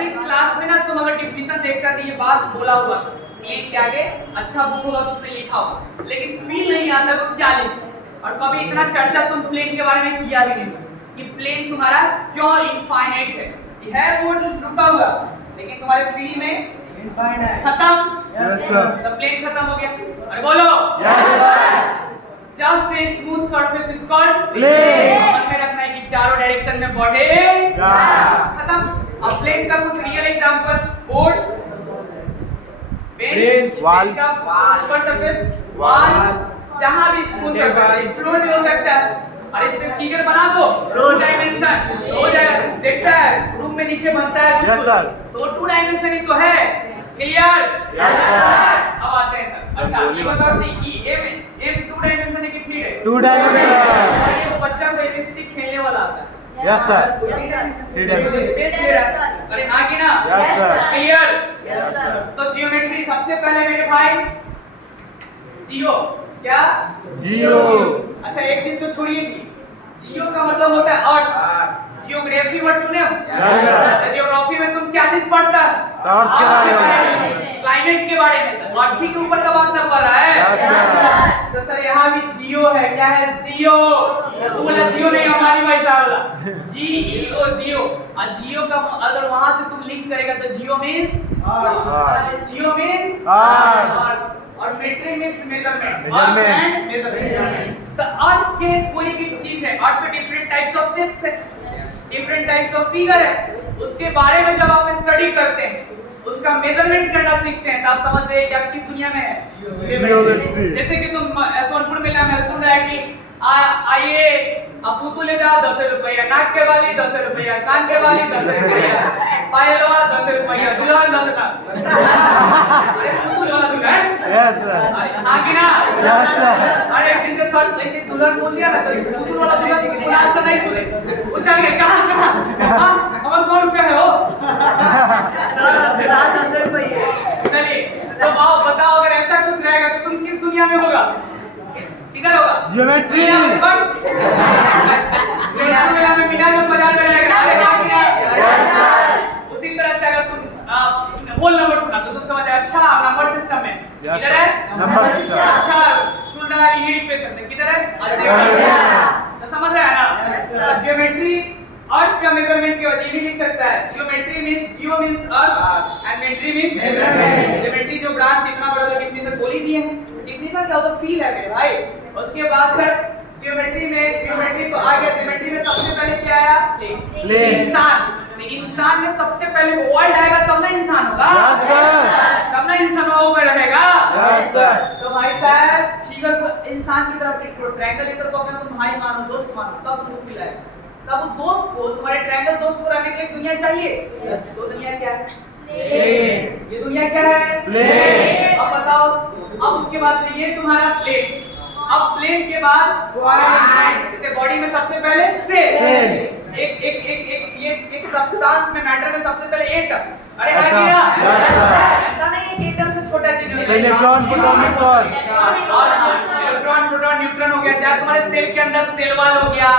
6th क्लास में ना तुम अगर डिफिनेशन देखकर ये बात बोला हुआ प्लेन के आगे अच्छा बुक होगा तो उसमें लिखा होगा, लेकिन फील नहीं आता तो क्या लिखो। और कभी इतना चर्चा तुम प्लेन के बारे में किया भी नहीं कि प्लेन तुम्हारा क्यों इनफाइनाइट है। ये है बोर्ड रुका हुआ, लेकिन तुम्हारे फील में Infinite. खत्म। Yes, sir. तो प्लेन खत्म हो गया। अरे बोलो Yes, sir. Just a smooth surface is called Plane. मन में रखना है कि चारों डायरेक्शन में बढ़ेगा। Yeah. खत्म। अब प्लेन का कुछ real example, board, bench, Wall. का ऊपर सरफेस, वॉल, जहां भी स्मूथ सरफेस है, फ्लोर भी हो सकता है। और इसमें फिगर बना दो 2 डायमेंशन हो जाएगा। देखता है रूम में नीचे बनता है कुछ Yes, sir. तो 2 डायमेंशन ही तो है। क्लियर? Yes, sir. अब आते हैं सर। अच्छा ये बताओ कि एम 2 डायमेंशन है कि 3 है? 2 dimension. और ये वो बच्चा को एबीसीडी खेलने वाला आता है। Yes, sir. Yes, sir. 3 dimension. Space ले रहा है। अरे हाँ कि ना? Yes, sir. Clear? Yes, sir. तो जियोमेट्री सबसे पहले मेरे भाई जियो क्या? Geo. अच्छा एक चीज तो छोड़िए थी, जियो का मतलब होता है अर्थ। जियोग्राफी वर्ड सुने हो? Yes, sir. जियोग्राफी में तुम क्या चीज पढ़ता है? Stars के बारे में। क्लाइमेट के बारे में। तो अर्थ के ऊपर का बात ना पढ़ रहा है। Yes, sir. तो सर यहाँ भी जियो है। क्या है? जियो। तू बोला जियो नहीं, हमारी भाई साहब बोला जीईओ जियो। और जियो का अगर वहां से तुम लिंक करेगा तो जियो मींस Earth. जियो मींस Earth. और मेट्री मींस मेजरमेंट। Measurement. मेजरमेंट। तो अर्थ के कोई भी चीज है, अर्थ पे डिफरेंट टाइप्स ऑफ शेप्स है, डिफरेंट टाइप्स ऑफ फिगर है। उसके बारे में जब आप स्टडी करते हैं, उसका मेजरमेंट करना सीखते हैं, तो आप समझ जाइए कि आप किस दुनिया में है। Geometry. जैसे कि तुम सोनपुर मेला में सुन रहे हैं कि आइए अब पुतुल ले जाओ 10 रुपया, नाक के वाली 10 रुपया, कान के वाली 10 रुपया, पायलवा 10 रुपया, दुल्हन 10 रुपया। अरे पुतुल वाला दुल्हन? Yes, sir. आगे ना? Yes, sir. अरे एक दिन के साथ ऐसे दुल्हन बोल दिया ना तो पुतुल वाला दुल्हन पूरा आंसर नहीं सुने। वो चल गए कहाँ? हमारा 100 रुपया है वो। 10 रुपये। चलिए तो आओ बताओ अगर ऐसा कुछ रहेगा तो तुम किस दुनिया में होगा? किधर होगा? Geometry. दुनिया में मीना जो बाजार में रहेगा। अरे क्या मीना? उसी तरह से अगर तुम होल नंबर सुना तो तुम समझ आए अच्छा नंबर सिस्टम में किधर है? Number system. अच्छा सुन रहा है लीनियर इक्वेशन में किधर है? तो समझ रहे हैं ना? ज्योमेट्री अर्थ का मेजरमेंट के बाद ये भी लिख सकता है geometry means geo means earth and metry means measurement. Geometry जो ब्रांच इतना बड़ा तो डिफिनेशन बोल ही दिए हैं। डिफिनेशन क्या होता है? फील है मेरे भाई। उसके बाद सर ज्योमेट्री तो आ गया। ज्योमेट्री में सबसे पहले क्या आया? प्लेन। इंसान में सबसे पहले वर्ल्ड आएगा तब ना इंसान होगा। Yes, sir. तब ना इंसान में रहेगा। Yes, sir. तो भाई साहब फिगर को इंसान की तरफ ट्रीट करो। ट्रायंगल इसे को अपना तुम भाई मानो दोस्त मानो तब तुमको फील आएगा। तब वो दोस्त को तुम्हारे ट्रायंगल दोस्त को रहने के लिए दुनिया चाहिए। तो दुनिया क्या है? ये दुनिया क्या है? प्लेन। अब बताओ अब उसके बाद तो ये तुम्हारा प्लेन। अब प्लेन के बाद जैसे बॉडी में सबसे पहले सेल। एक सब्सटेंस में मैटर में सबसे पहले एटम। अरे भाई Atom. ना Yes, sir. ऐसा नहीं है कि एकदम से छोटा चीज हो So, electron, proton, neutron. Electron proton neutron हो गया। चाहे तुम्हारे सेल के अंदर सेल वॉल हो गया,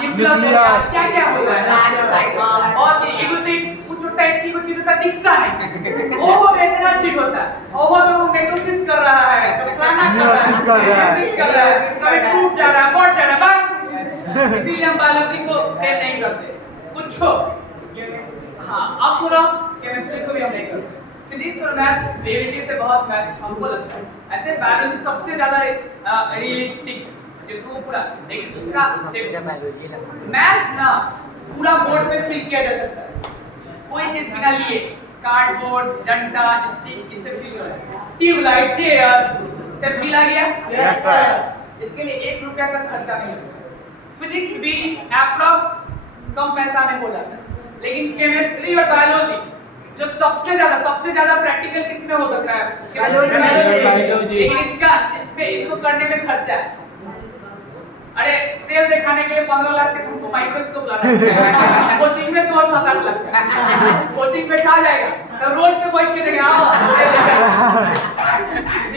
न्यूक्लियस हो गया, Nucleus. क्या क्या होता है। और इगोटिक कुछ टाइप की कुछ चीज होता दिखता नहीं। ओहो में इतना चीज होता है। ओहो में वो मेटोसिस कर रहा है, कभी फलाना Meiosis कर रहा है। meiosis कर रहा है, कभी टूट जा रहा है, बढ़ जा रहा है। बस इसीलिए हम बायोलॉजी को प्रेम नहीं करते। कुछ हाँ अब सुनो केमिस्ट्री को भी हम नहीं करते। फिजिक्स और मैथ रियलिटी से बहुत मैच हमको लगता है। ऐसे बायोलॉजी सबसे ज्यादा रियलिस्टिक जो तू पूरा लेकिन उसका मैथ्स ना पूरा बोर्ड पे फिल किया जा सकता है। कोई चीज बिना लिए कार्डबोर्ड डंडा स्टिक इससे फिल करो। ट्यूबलाइट चेयर से फिल आ गया। Yes, sir. इसके लिए 1 रुपया का खर्चा नहीं लगता। फिजिक्स भी अप्रॉक्स कम पैसा में हो जाता है। लेकिन केमिस्ट्री और बायोलॉजी जो सबसे ज्यादा प्रैक्टिकल किस में हो सकता है? बायोलॉजी। लेकिन इसको करने में खर्चा है। अरे सेल दिखाने के लिए 15 लाख के तुमको माइक्रोस्कोप लाना है। कोचिंग में तो और 7-8 लाख का कोचिंग पे आ जाएगा तो रोड पे बैठ के देखे आओ।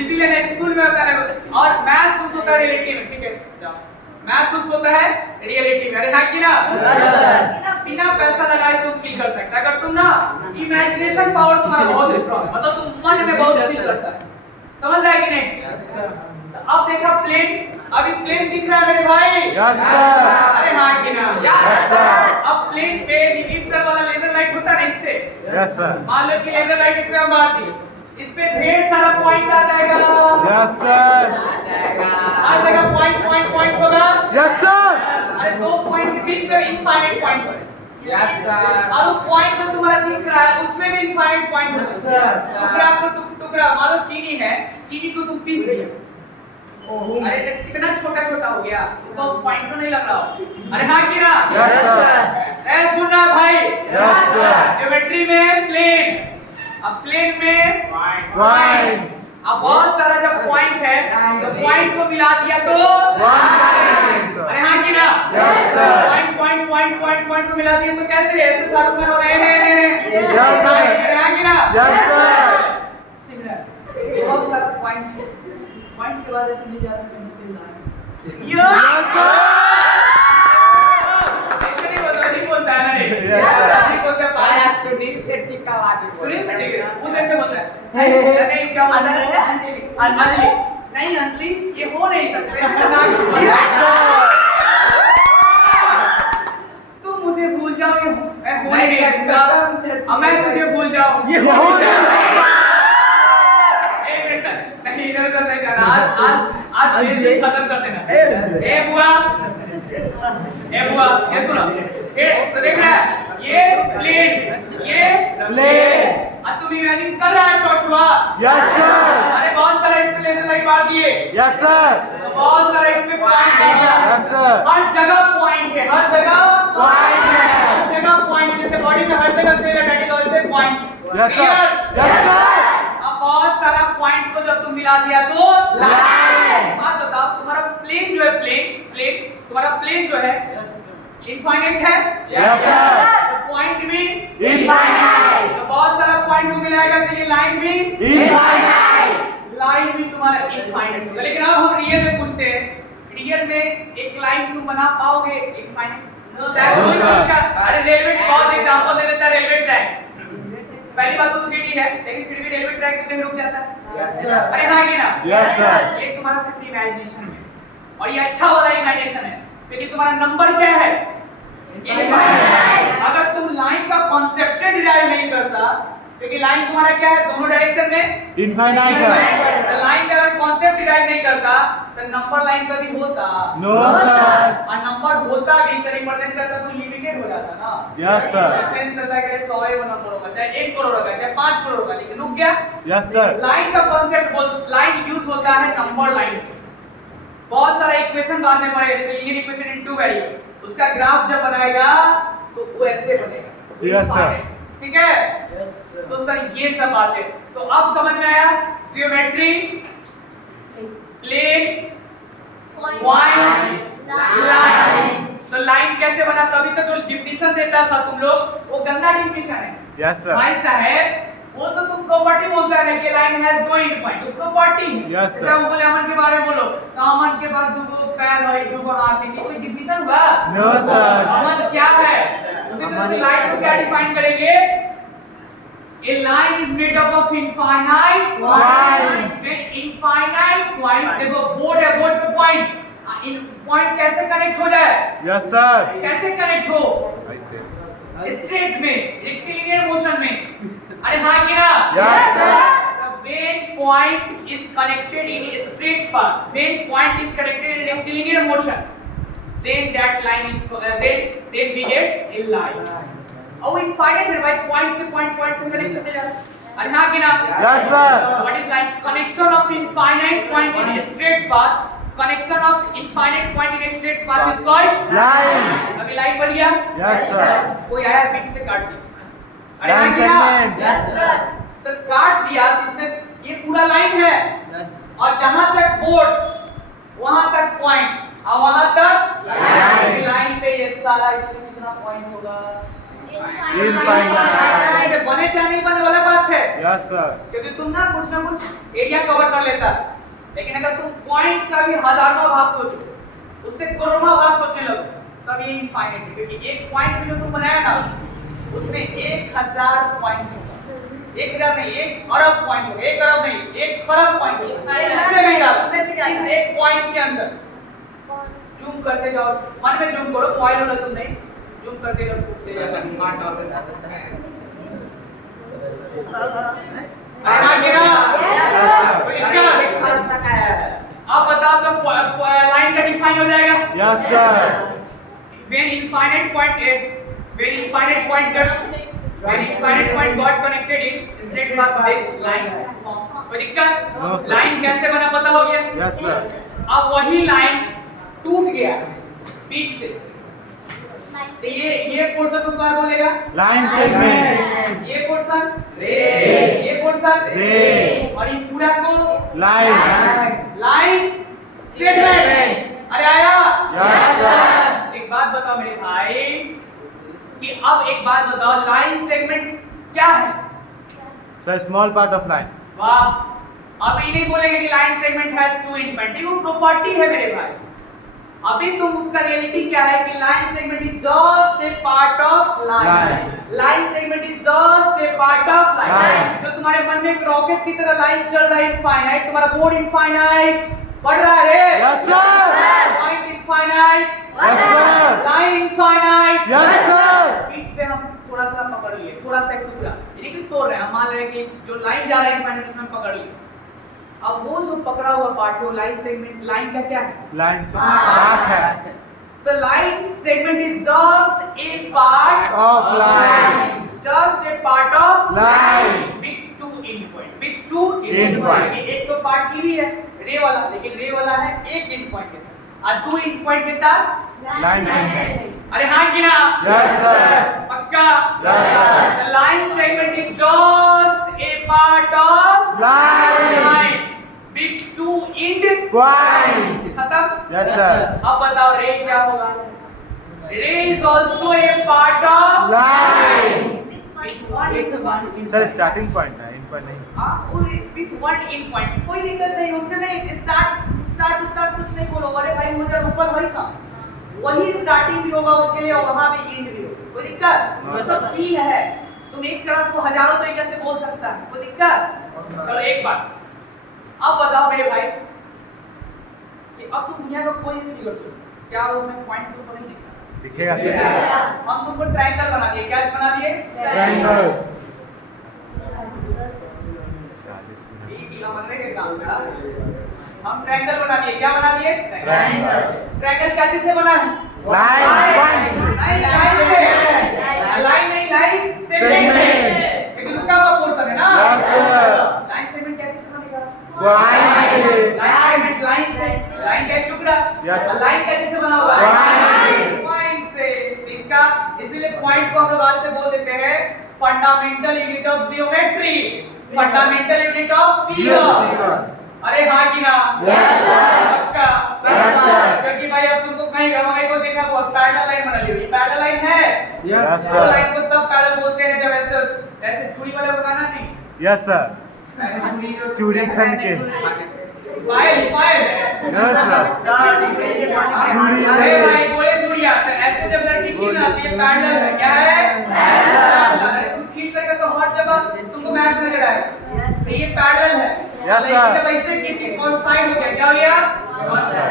इसीलिए ना स्कूल में होता है और मैथ्स उस होता है रिलेटिव में। ठीक है जाओ मैथ्स उस होता है रियलिटी में। अरे हाँ कि ना बिना पैसा लगाए तुम फील कर सकते। अगर तुम ना इमेजिनेशन पावर तुम्हारा बहुत स्ट्रांग मतलब तुम मन में बहुत फील करता है। समझ रहा है कि नहीं? अब देखा प्लेन। अभी प्लेन दिख रहा है मेरे भाई? Yes, sir. अरे हाँ कि ना? Yes, sir. अब प्लेन पे इस वाला लेजर लाइट होता है ना इससे Yes, sir. मान लो कि लेजर लाइट इसमें हम मार दी इस पे ढेर सारा पॉइंट आ जाएगा। Yes, sir. आ जाएगा पॉइंट होगा। Yes, sir. अरे 2 पॉइंट के बीच में इनफाइनाइट पॉइंट होगा। Yes, sir. और वो पॉइंट जो तुम्हारा दिख रहा है उसमें भी इनफाइनाइट पॉइंट होगा। टुकड़ा को टुकड़ा मान लो चीनी है चीनी को तुम पीस दिए। अरे कितना छोटा हो गया तो पॉइंट तो नहीं लग रहा हो। अरे हाँ कि ना? Yes, sir. ए सुनना भाई। Yes, sir. ज्योमेट्री में प्लेन अब प्लेन में Point. अब बहुत सारा जब पॉइंट है तो पॉइंट को मिला दिया तो Point. अरे हाँ कि ना? Yes, sir. पॉइंट को मिला दिया तो कैसे ऐसे सारे में हो रहे हैं? Yes, sir. अरे हाँ कि ना? Yes, sir. सिमिलर बहुत सारा पॉइंट के बाद ऐसे नहीं जाता से निकल रहा है। Yes, sir. ऐसे नहीं बोलता है ना रे। Yes, sir. नहीं बोलता है Saya Sudir Setikawati. सुनील सेठी वो कैसे बोलता है? नहीं क्या बोलता है? अंजलि नहीं अंजलि ये हो नहीं सकते। Yes, sir. तुम मुझे भूल जाओ ये हो नहीं सकता। अब मैं तुझे भूल जाऊं ये हो नहीं सकता। एक मिनट नहीं इधर उधर नहीं जाना। आज ये खत्म कर देना। ए बुआ ये सुनो ये तो देख रहा है ये प्लेन अब तुम इमेजिन कर रहा है टॉर्चुआ? Yes, sir. अरे बहुत सारा इस पे लेजर लाइट मार दिए, Yes, sir. तो बहुत सारा इस पे पॉइंट कर दिया। Yes, sir. हर जगह पॉइंट है, हर जगह Point है। हर जगह पॉइंट है, जैसे बॉडी में हर जगह सेल है, से point. Yes, sir. Yes, sir. अब बहुत सारा पॉइंट को जब तुम मिला दिया तो लाइन। बात बताओ, तुम्हारा प्लेन जो है, प्लेन तुम्हारा प्लेन जो है इनफाइनाइट है। Yes, sir. तो पॉइंट भी Infinite. तो बहुत सारा पॉइंट को मिलाएगा तो ये लाइन भी Infinite. लाइन भी तुम्हारा इनफाइनाइट होगा। लेकिन अब हम रियल में पूछते हैं, रियल में एक लाइन तुम बना पाओगे इनफाइनाइट? चाहे कोई चीज का, अरे रेलवे बहुत एग्जांपल दे देता है, रेलवे ट्रैक। पहली बात तो 3D है, लेकिन फिर भी रेलवे ट्रैक पे कहीं रुक जाता है। Yes, sir. अरे हाँ कि ना? Yes, sir. ये तुम्हारा सिर्फ इमेजिनेशन है, और ये अच्छा वाला इमेजिनेशन है, क्योंकि तुम्हारा नंबर क्या है? इनफाइनाइट। अगर तुम लाइन का कॉन्सेप्ट डिराइव नहीं करता, क्योंकि लाइन तुम्हारा क्या है, दोनों डायरेक्शन में Infinite है। तो लाइन का अगर कॉन्सेप्ट डिराइव नहीं करता तो नंबर लाइन कभी होता No, sir. और नंबर होता भी तो रिप्रेजेंट करता तो लिमिटेड हो जाता ना। Yes, sir. सेंस करता है कि 100 नंबर होगा, चाहे 1 करोड़ होगा, चाहे 5 करोड़ होगा, लेकिन रुक गया। Yes, sir. लाइन का कॉन्सेप्ट लाइन यूज होता है नंबर लाइन। बहुत सारा इक्वेशन बाद में पढ़ेगा, जैसे linear equation in two variable, उसका ग्राफ जब बनाएगा तो वो ऐसे बनेगा। Yes, sir. ठीक है? तो सर ये सब बातें तो अब समझ में आया। Geometry, plane, point, line. तो लाइन कैसे बना? तभी तक जो डिफिनेशन देता था तुम लोग वो गंदा डिफिनेशन है। Yes, sir. भाई साहब, वो तो तुम प्रॉपर्टी बोलता है ना कि line has no end point, तो प्रॉपर्टी। Yes, sir. जैसे हम बोले अमन के बारे में बोलो, तो अमन के पास दो पैर है, दो हाथ है, कोई डिफिनेशन हुआ? No, sir. अमन क्या है? उसी तरह से लाइन को क्या डिफाइन करेंगे? A line is made up of infinite Points. Infinite point, देखो बोर्ड है, बोर्ड पे पॉइंट, इन पॉइंट कैसे कनेक्ट हो जाए? Yes, sir. कैसे कनेक्ट हो? I say. स्ट्रेट में, रेक्टिलिनियर मोशन में। अरे हाँ कि ना? Yes, sir. When point is connected in a straight path, when point is connected in rectilinear motion, then that line is then we get a line. और infinite है भाई, point से पॉइंट से कनेक्ट होते जा रहा है। अरे हाँ कि ना? Yes, sir. What is line? Connection of infinite point in a straight path. Connection of infinite point in a straight path is called Line. अभी लाइन बन गया? Yes, sir. कोई आया बीच से काट दिया। अरे हाँ Line कि ना? segment. Yes, sir. तो काट दिया, इसमें ये पूरा लाइन है, और जहां तक बोर्ड वहां तक पॉइंट और वहां तक लाइन पे ये सारा, इसमें कितना पॉइंट होगा? Infinite. ये बने चाहे नहीं बने वाला बात है, Yes, sir. क्योंकि तुम ना कुछ एरिया कवर कर लेता, लेकिन अगर तुम पॉइंट का भी हजारवां भाग सोचो, उससे करोड़वां भाग सोचने लगो, तब ये इनफाइनाइट है। क्योंकि एक पॉइंट भी जो तुम बनाया ना, उसमें 1000 पॉइंट होगा, 1000 नहीं, 1 अरब पॉइंट होगा, 1 अरब नहीं, 1 खरब पॉइंट होगा, इससे भी ज्यादा। इस एक पॉइंट के अंदर जूम करते जाओ, मन में जूम करो, पॉइंट वाला जूम नहीं, जूम करते जाओ, टूटते जाता है, काट डाल देता है। अरे हाँ कि ना? कोई दिक्कत? अब बताओ तो लाइन का डिफाइन हो जाएगा। Yes, sir. When infinite point got connected in straight path with line form. कोई दिक्कत? No, sir. लाइन कैसे बना पता हो गया? Yes, sir. अब वही लाइन टूट गया बीच से, तो ये पोर्शन को क्या बोलेगा? Line segment. ये पोर्शन ये पोर्शन रे। और ये पूरा को Line. Line segment. अरे आया? Yes, sir. एक बात बताओ मेरे भाई, कि अब एक बात बताओ, लाइन सेगमेंट क्या है? Sir, small part of line. वाह, अब ये नहीं बोलेंगे कि line segment has two independent, वो प्रॉपर्टी है मेरे भाई। अभी तुम उसका रियलिटी क्या है कि line segment is just a part of line. Line segment is just a part of line. जो तुम्हारे मन में एक रॉकेट की तरह लाइन चल रहा है इनफाइनाइट, तुम्हारा बोर्ड इनफाइनाइट बढ़ रहा है रे। Yes, sir. Point infinite, Yes, sir. Line infinite. Yes, sir. बीच से हम थोड़ा सा पकड़ लिए, थोड़ा सा एक टुकड़ा, यानी कि तोड़ रहे हैं, हम मान रहे हैं कि जो लाइन जा रहा है इनफाइनाइट उसमें पकड़ लिए। अब वो जो पकड़ा हुआ पार्ट है, लाइन सेगमेंट, लाइन का क्या है? Line segment. Part है. The line segment is just a part Of line. just a part of line with two end point, with two End point. एक तो पार्ट की भी है रे वाला, लेकिन रे वाला है एक एंड पॉइंट के साथ और दो एंड पॉइंट के साथ line segment अरे हाँ कि ना? Yes, sir. पक्का? Yes, sir. The line segment is just a part of Line. with two end point खत्म? Yes, sir. अब बताओ रे क्या होगा? रे is also a part of line With sir starting point है end point नहीं with one end point कोई दिक्कत नहीं उससे नहीं स्टार्ट कुछ नहीं बोलो अरे भाई मुझे ऊपर वही का वही स्टार्टिंग भी होगा उसके लिए और वहां भी एंड भी होगा कोई दिक्कत वो सब फील है तुम एक चढ़ा को हजारों तरीके से बोल सकता है कोई दिक्कत चलो एक बात अब बताओ मेरे भाई कि अब तुम दुनिया का कोई भी फिगर सोचो क्या उसमें पॉइंट तुमको नहीं दिखता दिखेगा हम तुमको ट्रायंगल बना दिए क्या बना दिए ट्रायंगल हम ट्रायंगल बना दिए क्या बना दिए ट्रायंगल क्या चीज से बना है लाइन पॉइंट नहीं लाइन नहीं लाइन सेगमेंट एक रुका हुआ पोर्शन है ना Yes, sir. लाइन सेगमेंट क्या चीज से बनेगा पॉइंट से लाइन सेगमेंट लाइन का एक टुकड़ा Yes. लाइन क्या चीज से बना हुआ है Point. पॉइंट से तो इसका इसीलिए पॉइंट को हम लोग आज से बोल देते हैं fundamental unit of geometry fundamental unit of figure अरे हाँ कि ना Yes, sir. पक्का Yes, sir. क्योंकि भाई अब तुमको कहीं हमारे को देखा बहुत पैरेलल लाइन बना ली हुई पैरेलल लाइन है Yes, तो sir. लाइन को तब पैरेलल बोलते हैं जब ऐसे ऐसे चूड़ी वाला बताना नहीं यस सर ऐसे चूड़ी खन के पायल पायल यस सर चूड़ी अरे में भाई बोले चूड़िया तो ऐसे जब लड़की की ना ये पैरेलल है क्या है पैरेलल अरे तुम खींच करके तो हर जगह तुमको मैच नजर आएगा तो ये पैरेलल है Yes, sir. जब ऐसे की कौन साइड हो गया क्या हो गया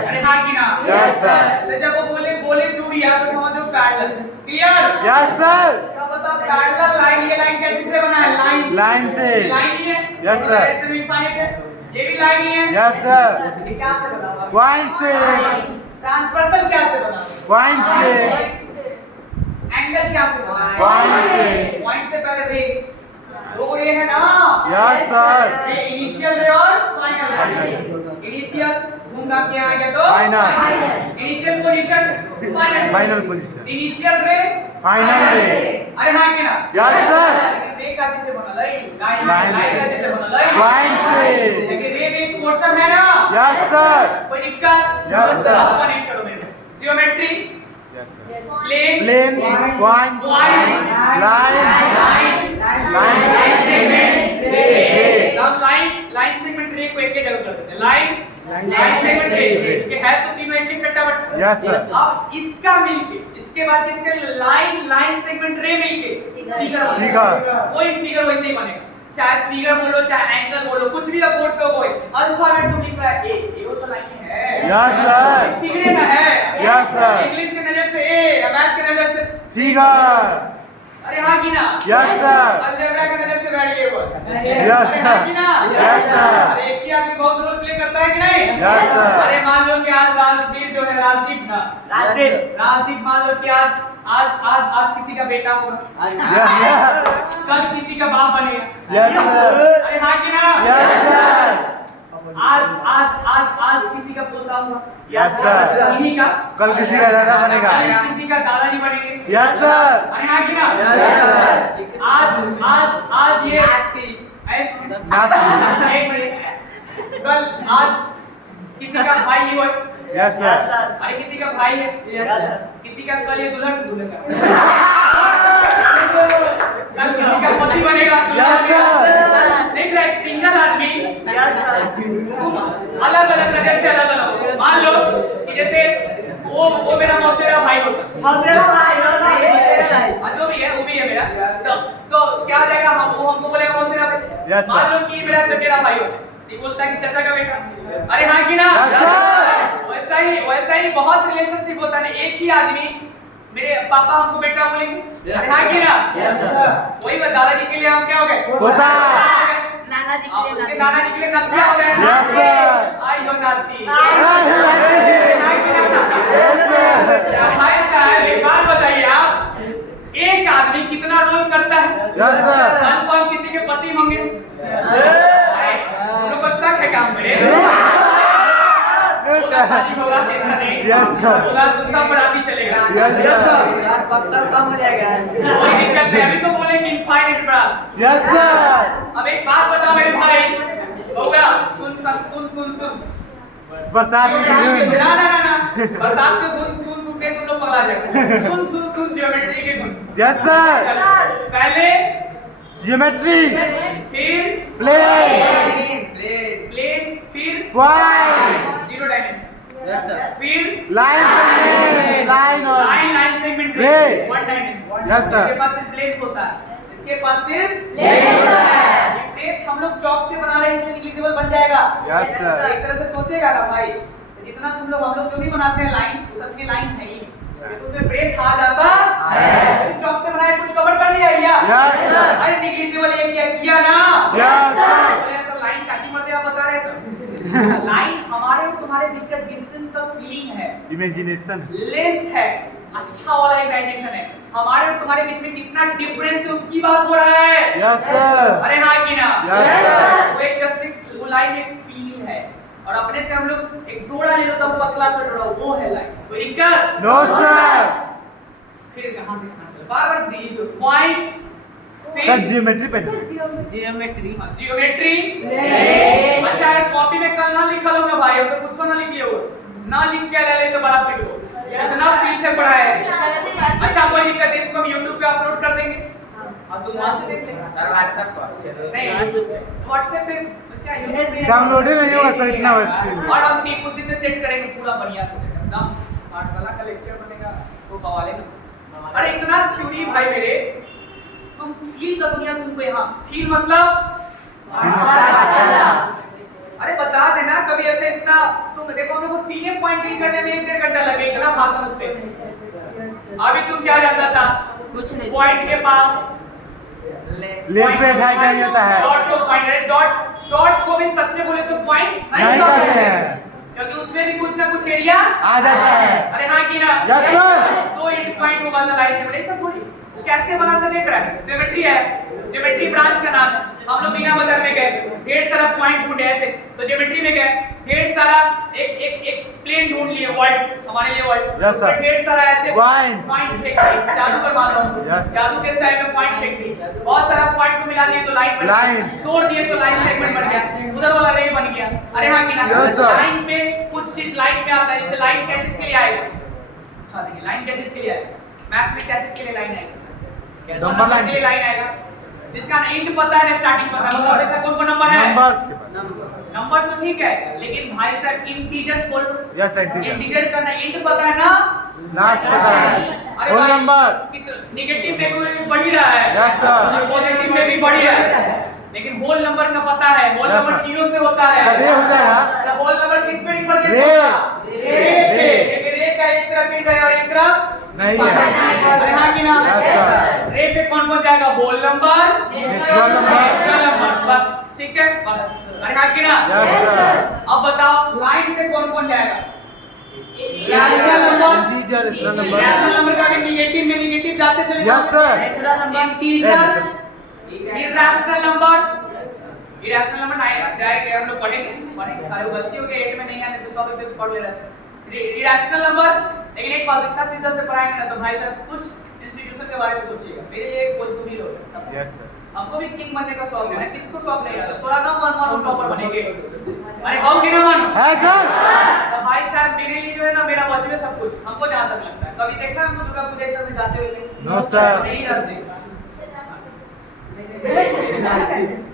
अरे हाँ कि ना Yes, sir. तो जब वो बोले चूड़िया तो समझो पैरेलल क्लियर यस सर अब बताओ पैरेलल लाइन ये लाइन कैसे से बना है लाइन से लाइन ही है Yes, sir. ऐसे भी इनफाइनाइट है ये भी लाइन ही है यस सर ये क्या से बना हुआ पॉइंट से ट्रांसवर्सल क्या से बना हुआ पॉइंट से एंगल क्या से बना है Point से। पॉइंट से पहले बेस दो रे है ना यस सर ये इनिशियल रे और फाइनल इनिशियल घूम घाम के आ गया तो Final. Initial position final position initial रे फाइनल रे अरे हाँ कि ना यस सर रे का से बना लाइन Line का से। से बना लाइन Point से। लेकिन रे एक पोर्शन है ना यस सर कोई दिक्कत Yes, sir. कनेक्ट करो मेरे geometry yes sir plane plane point Point. Line line segment ray ray. हम लाइन सेगमेंट रे को एक जगह कर देते हैं लाइन सेगमेंट रे के है तो तीनों एक चट्टाबट यस सर अब इसका मिलके इसके बाद इसके लाइन सेगमेंट रे मिलके फिगर फिगर। कोई फिगर वैसे ही बनेगा चाहे फिगर बोलो चाहे एंगल बोलो कुछ भी आप बोर्ड पे कोई अल्फाबेट तुम लिख रहा है ए वो तो लाइन है यस सर फिगर का है Yes, sir. इंग्लिश के नजर से ए मैथ के नजर से फिगर अरे हाँ कि ना Yes, sir. अलजेब्रा के नजर से वेरिएबल Yes, अरे sir. हाँ कि ना Yes, sir. अरे एक ही आदमी बहुत रोल प्ले करता है कि नहीं Yes, sir. अरे मान लो कि आज राजदीप जो है राजदीप ना राजदीप मान लो कि आज आज आज आज किसी का बेटा होगा यस सर कल किसी का बाप बनेगा Yes, sir. अरे हाँ कि ना यस सर आज आज आज आज किसी का पोता होगा Yes, sir. इन्हीं का कल किसी का दादा बनेगा कल किसी का दादाजी बनेंगे यस सर अरे हाँ कि ना Yes, sir. आज आज आज ये ऐसे सुनो। नाती एक मिनट कल आज किसी का भाई ही हो यस सर अरे किसी का भाई है किसी का कल ये दुल्हन कल किसी का पति बनेगा Yes, sir. देख रहा है सिंगल आदमी तुम अलग अलग नजर से अलग अलग मान लो कि जैसे वो मेरा मौसेरा भाई होता मौसेरा भाई होता है। जो भी है वो भी है मेरा तो क्या हो जाएगा वो हमको बोलेगा मौसेरा भाई Yes, sir. मान लो कि मेरा चचेरा भाई होता ये बोलता है कि चाचा का बेटा अरे हाँ कि ना Yes, sir. वैसा ही बहुत रिलेशनशिप होता है एक ही आदमी मेरे पापा हमको बेटा बोलेंगे अरे हाँ कि ना वही दादाजी के लिए हम क्या हो गए पोता। नाना जी आप के उसके लिए नाना जी के लिए नाती क्या हो गए Yes, sir. आई हो नाती आई हो नाती। Yes, sir. भाई साहब एक बात बताइए आप एक आदमी कितना रोल करता है Yes, sir. कौन किसी के पति होंगे? तुम लोग को शक है काम में? शादी होगा कैसा नहीं? Yes, sir. होगा तो सब बराती चलेगा। Yes, sir. यार पत्ता कम हो जाएगा। कोई दिक्कत नहीं, अभी तो बोलेंगे इनफाइनाइट बरात। Yes, sir. अब एक बात बताओ मेरे भाई, बउआ सुन बरसात की धुन। ना बरसात की धुन सुन के तुम लोग पगला जाएगा। सुन ज्योमेट्री की धुन। Yes, sir. पहले Geometry. फिर Plane. प्लेन फिर Point. Zero dimension Yes, sir. फिर Line segment. Line और line segment ray. One dimension. Yes, sir. इसके पास सिर्फ प्लेन होता है, इसके पास सिर्फ प्लेन होता है। ये प्लेन हम लोग चौक से बना रहे हैं इसलिए निग्लिजिबल बन जाएगा। Yes, sir. एक तरह से सोचेगा ना भाई, जितना हम लोग जो भी बनाते हैं लाइन, वो सच में लाइन है ही नहीं। तो उसमें ब्रेक आ जाता है। चौक से बनाया कुछ कवर कर लिया या? Yes, sir. अरे निग्लिजिबल ये क्या किया ना? Yes, sir. ऐसा लाइन काची मरते आप बता रहे थे। लाइन हमारे और तुम्हारे बीच का डिस्टेंस का फीलिंग है, Imagination. लेंथ है, अच्छा वाला इमेजिनेशन है। हमारे और तुम्हारे बीच में कितना डिफरेंस है उसकी बात हो रहा है। Yes, sir. अरे हाँ कि ना? Yes, sir. वो एक जस्ट एक वो लाइन एक फील है, और अपने से हम लोग एक डोरा ले लो तो पतला सा डोरा, वो है लाइन। कोई दिक्कत? No, sir. फिर कहाँ से बार दी जो पॉइंट सर ज्योमेट्री पे Geometry. जियोमेट्री। अच्छा है, कॉपी में कल ना लिखा लो ना भाई, अब तो कुछ ना लिखिए वो, ना लिख के ले ले तो बड़ा पिट हो, इतना फील से पढ़ा है। अच्छा कोई दिक्कत नहीं, इसको हम YouTube पे अपलोड कर देंगे, अब तुम वहां से देख लेना। सर WhatsApp पर नहीं WhatsApp पे क्या YouTube पे डाउनलोड ही नहीं होगा सर इतना और हम ठीक उस दिन पे सेट करेंगे पूरा बढ़िया से सेट एकदम। 8 साल का लेक्चर बनेगा तो बवाले ना। अरे इतना थ्योरी भाई मेरे, तुम फील का दुनिया तुमको यहाँ फील मतलब अरे बता देना कभी ऐसे इतना तुम देखो हम लोग को 3 पॉइंट डील करने में 1.5 घंटा लगे, इतना भाषा समझते। अभी तुम क्या जानता था? कुछ नहीं। पॉइंट के पास लेंथ पे ढाई नहीं होता है। डॉट को पॉइंट, अरे डॉट को भी सच्चे बोले तो पॉइंट नहीं करते हैं, क्योंकि उसमें भी कुछ ना कुछ एरिया आ जाता है। अरे हाँ की ना? Yes, sir. तो एंड पॉइंट होगा तो लाइन से बड़े सब थोड़ी कैसे बना से देख रहा है। ज्योमेट्री है, ज्योमेट्री ब्रांच का नाम। हम लोग बिना बाजार में गए, ढेर सारा पॉइंट ढूंढे ऐसे, तो ज्योमेट्री में गए, ढेर सारा एक प्लेन ढूंढ लिए, वर्ड हमारे लिए वर्ड। Yes, sir. ढेर सारा ऐसे Point. पॉइंट फेंक दिए, जादूगर मान लो। Yes. जादू के स्टाइल में पॉइंट फेंक दी, बहुत सारा पॉइंट को मिला दिए तो लाइन बन Line. गया, तोड़ दिए तो लाइन सेगमेंट बन गया, उधर वाला रे बन गया। अरे हाँ की ना? Yes, sir. लाइन पे कुछ चीज लाइन पे आता है, जैसे लाइन क्या चीज के लिए आएगा? हाँ देखिए लाइन क्या चीज के लिए आएगा? मैथ में क्या चीज के लिए लाइन आएगा? नंबर लाइन के लिए लाइन आएगा, जिसका एंड पता है ना स्टार्टिंग पता है। मतलब ऐसा कौन नंबर है? नंबर्स के पास। नंबर तो ठीक है, लेकिन भाई साहब इंटीजर्स बोल। Yes, integer. इंटीजर का ना एंड पता है ना? लास्ट पता है। अरे होल भाई, नंबर। नेगेटिव में भी बढ़ ही रहा है, Yes, sir. पॉजिटिव में भी बढ़ ही रहा है, लेकिन होल नंबर का पता है। Whole Yes, number sir. Zero से होता है। सर, ये हो जाएगा। होल नंबर किस पे रिप्रेजेंट रे। होगा? रे पे। रे। लेकिन रे का एक तरफ एंड है और एक तरफ नहीं है। अरे हाँ की ना? Yes, sir. रे पे कौन जाएगा? Whole number, natural number. Natural number, बस ठीक है बस। अरे हाँ की ना? Yes, sir. अब बताओ लाइन पे कौन जाएगा? Rational number. Integer rational number. Rational number का भी नेगेटिव में नेगेटिव जाते चले जाओ। Yes, sir. Natural number, integer, irrational number. Irrational number नहीं जाएगा, हम लोग पढ़ेंगे अरे गलती हो गई 8 में नहीं है, तो सब एक पढ़ ले रहे थे इरैशनल नंबर। लेकिन एक बात इतना सीधा से पढ़ाएंगे ना तो भाई साहब कुछ इंस्टीट्यूशन के बारे में सोचिएगा। मेरे लिए कोई तुम ही लोग, Yes, sir. हमको भी किंग बनने का शौक है ना, किसको शौक नहीं है? थोड़ा ना मन टॉपर बनेंगे। अरे हो कि ना मानो? है सर। तो भाई साहब मेरे लिए जो है ना मेरा बचवे सब कुछ, हमको जहाँ तक लगता है। कभी देखा हमको दुर्गा पूजा सब में जाते हुए? No, sir. नहीं रहते।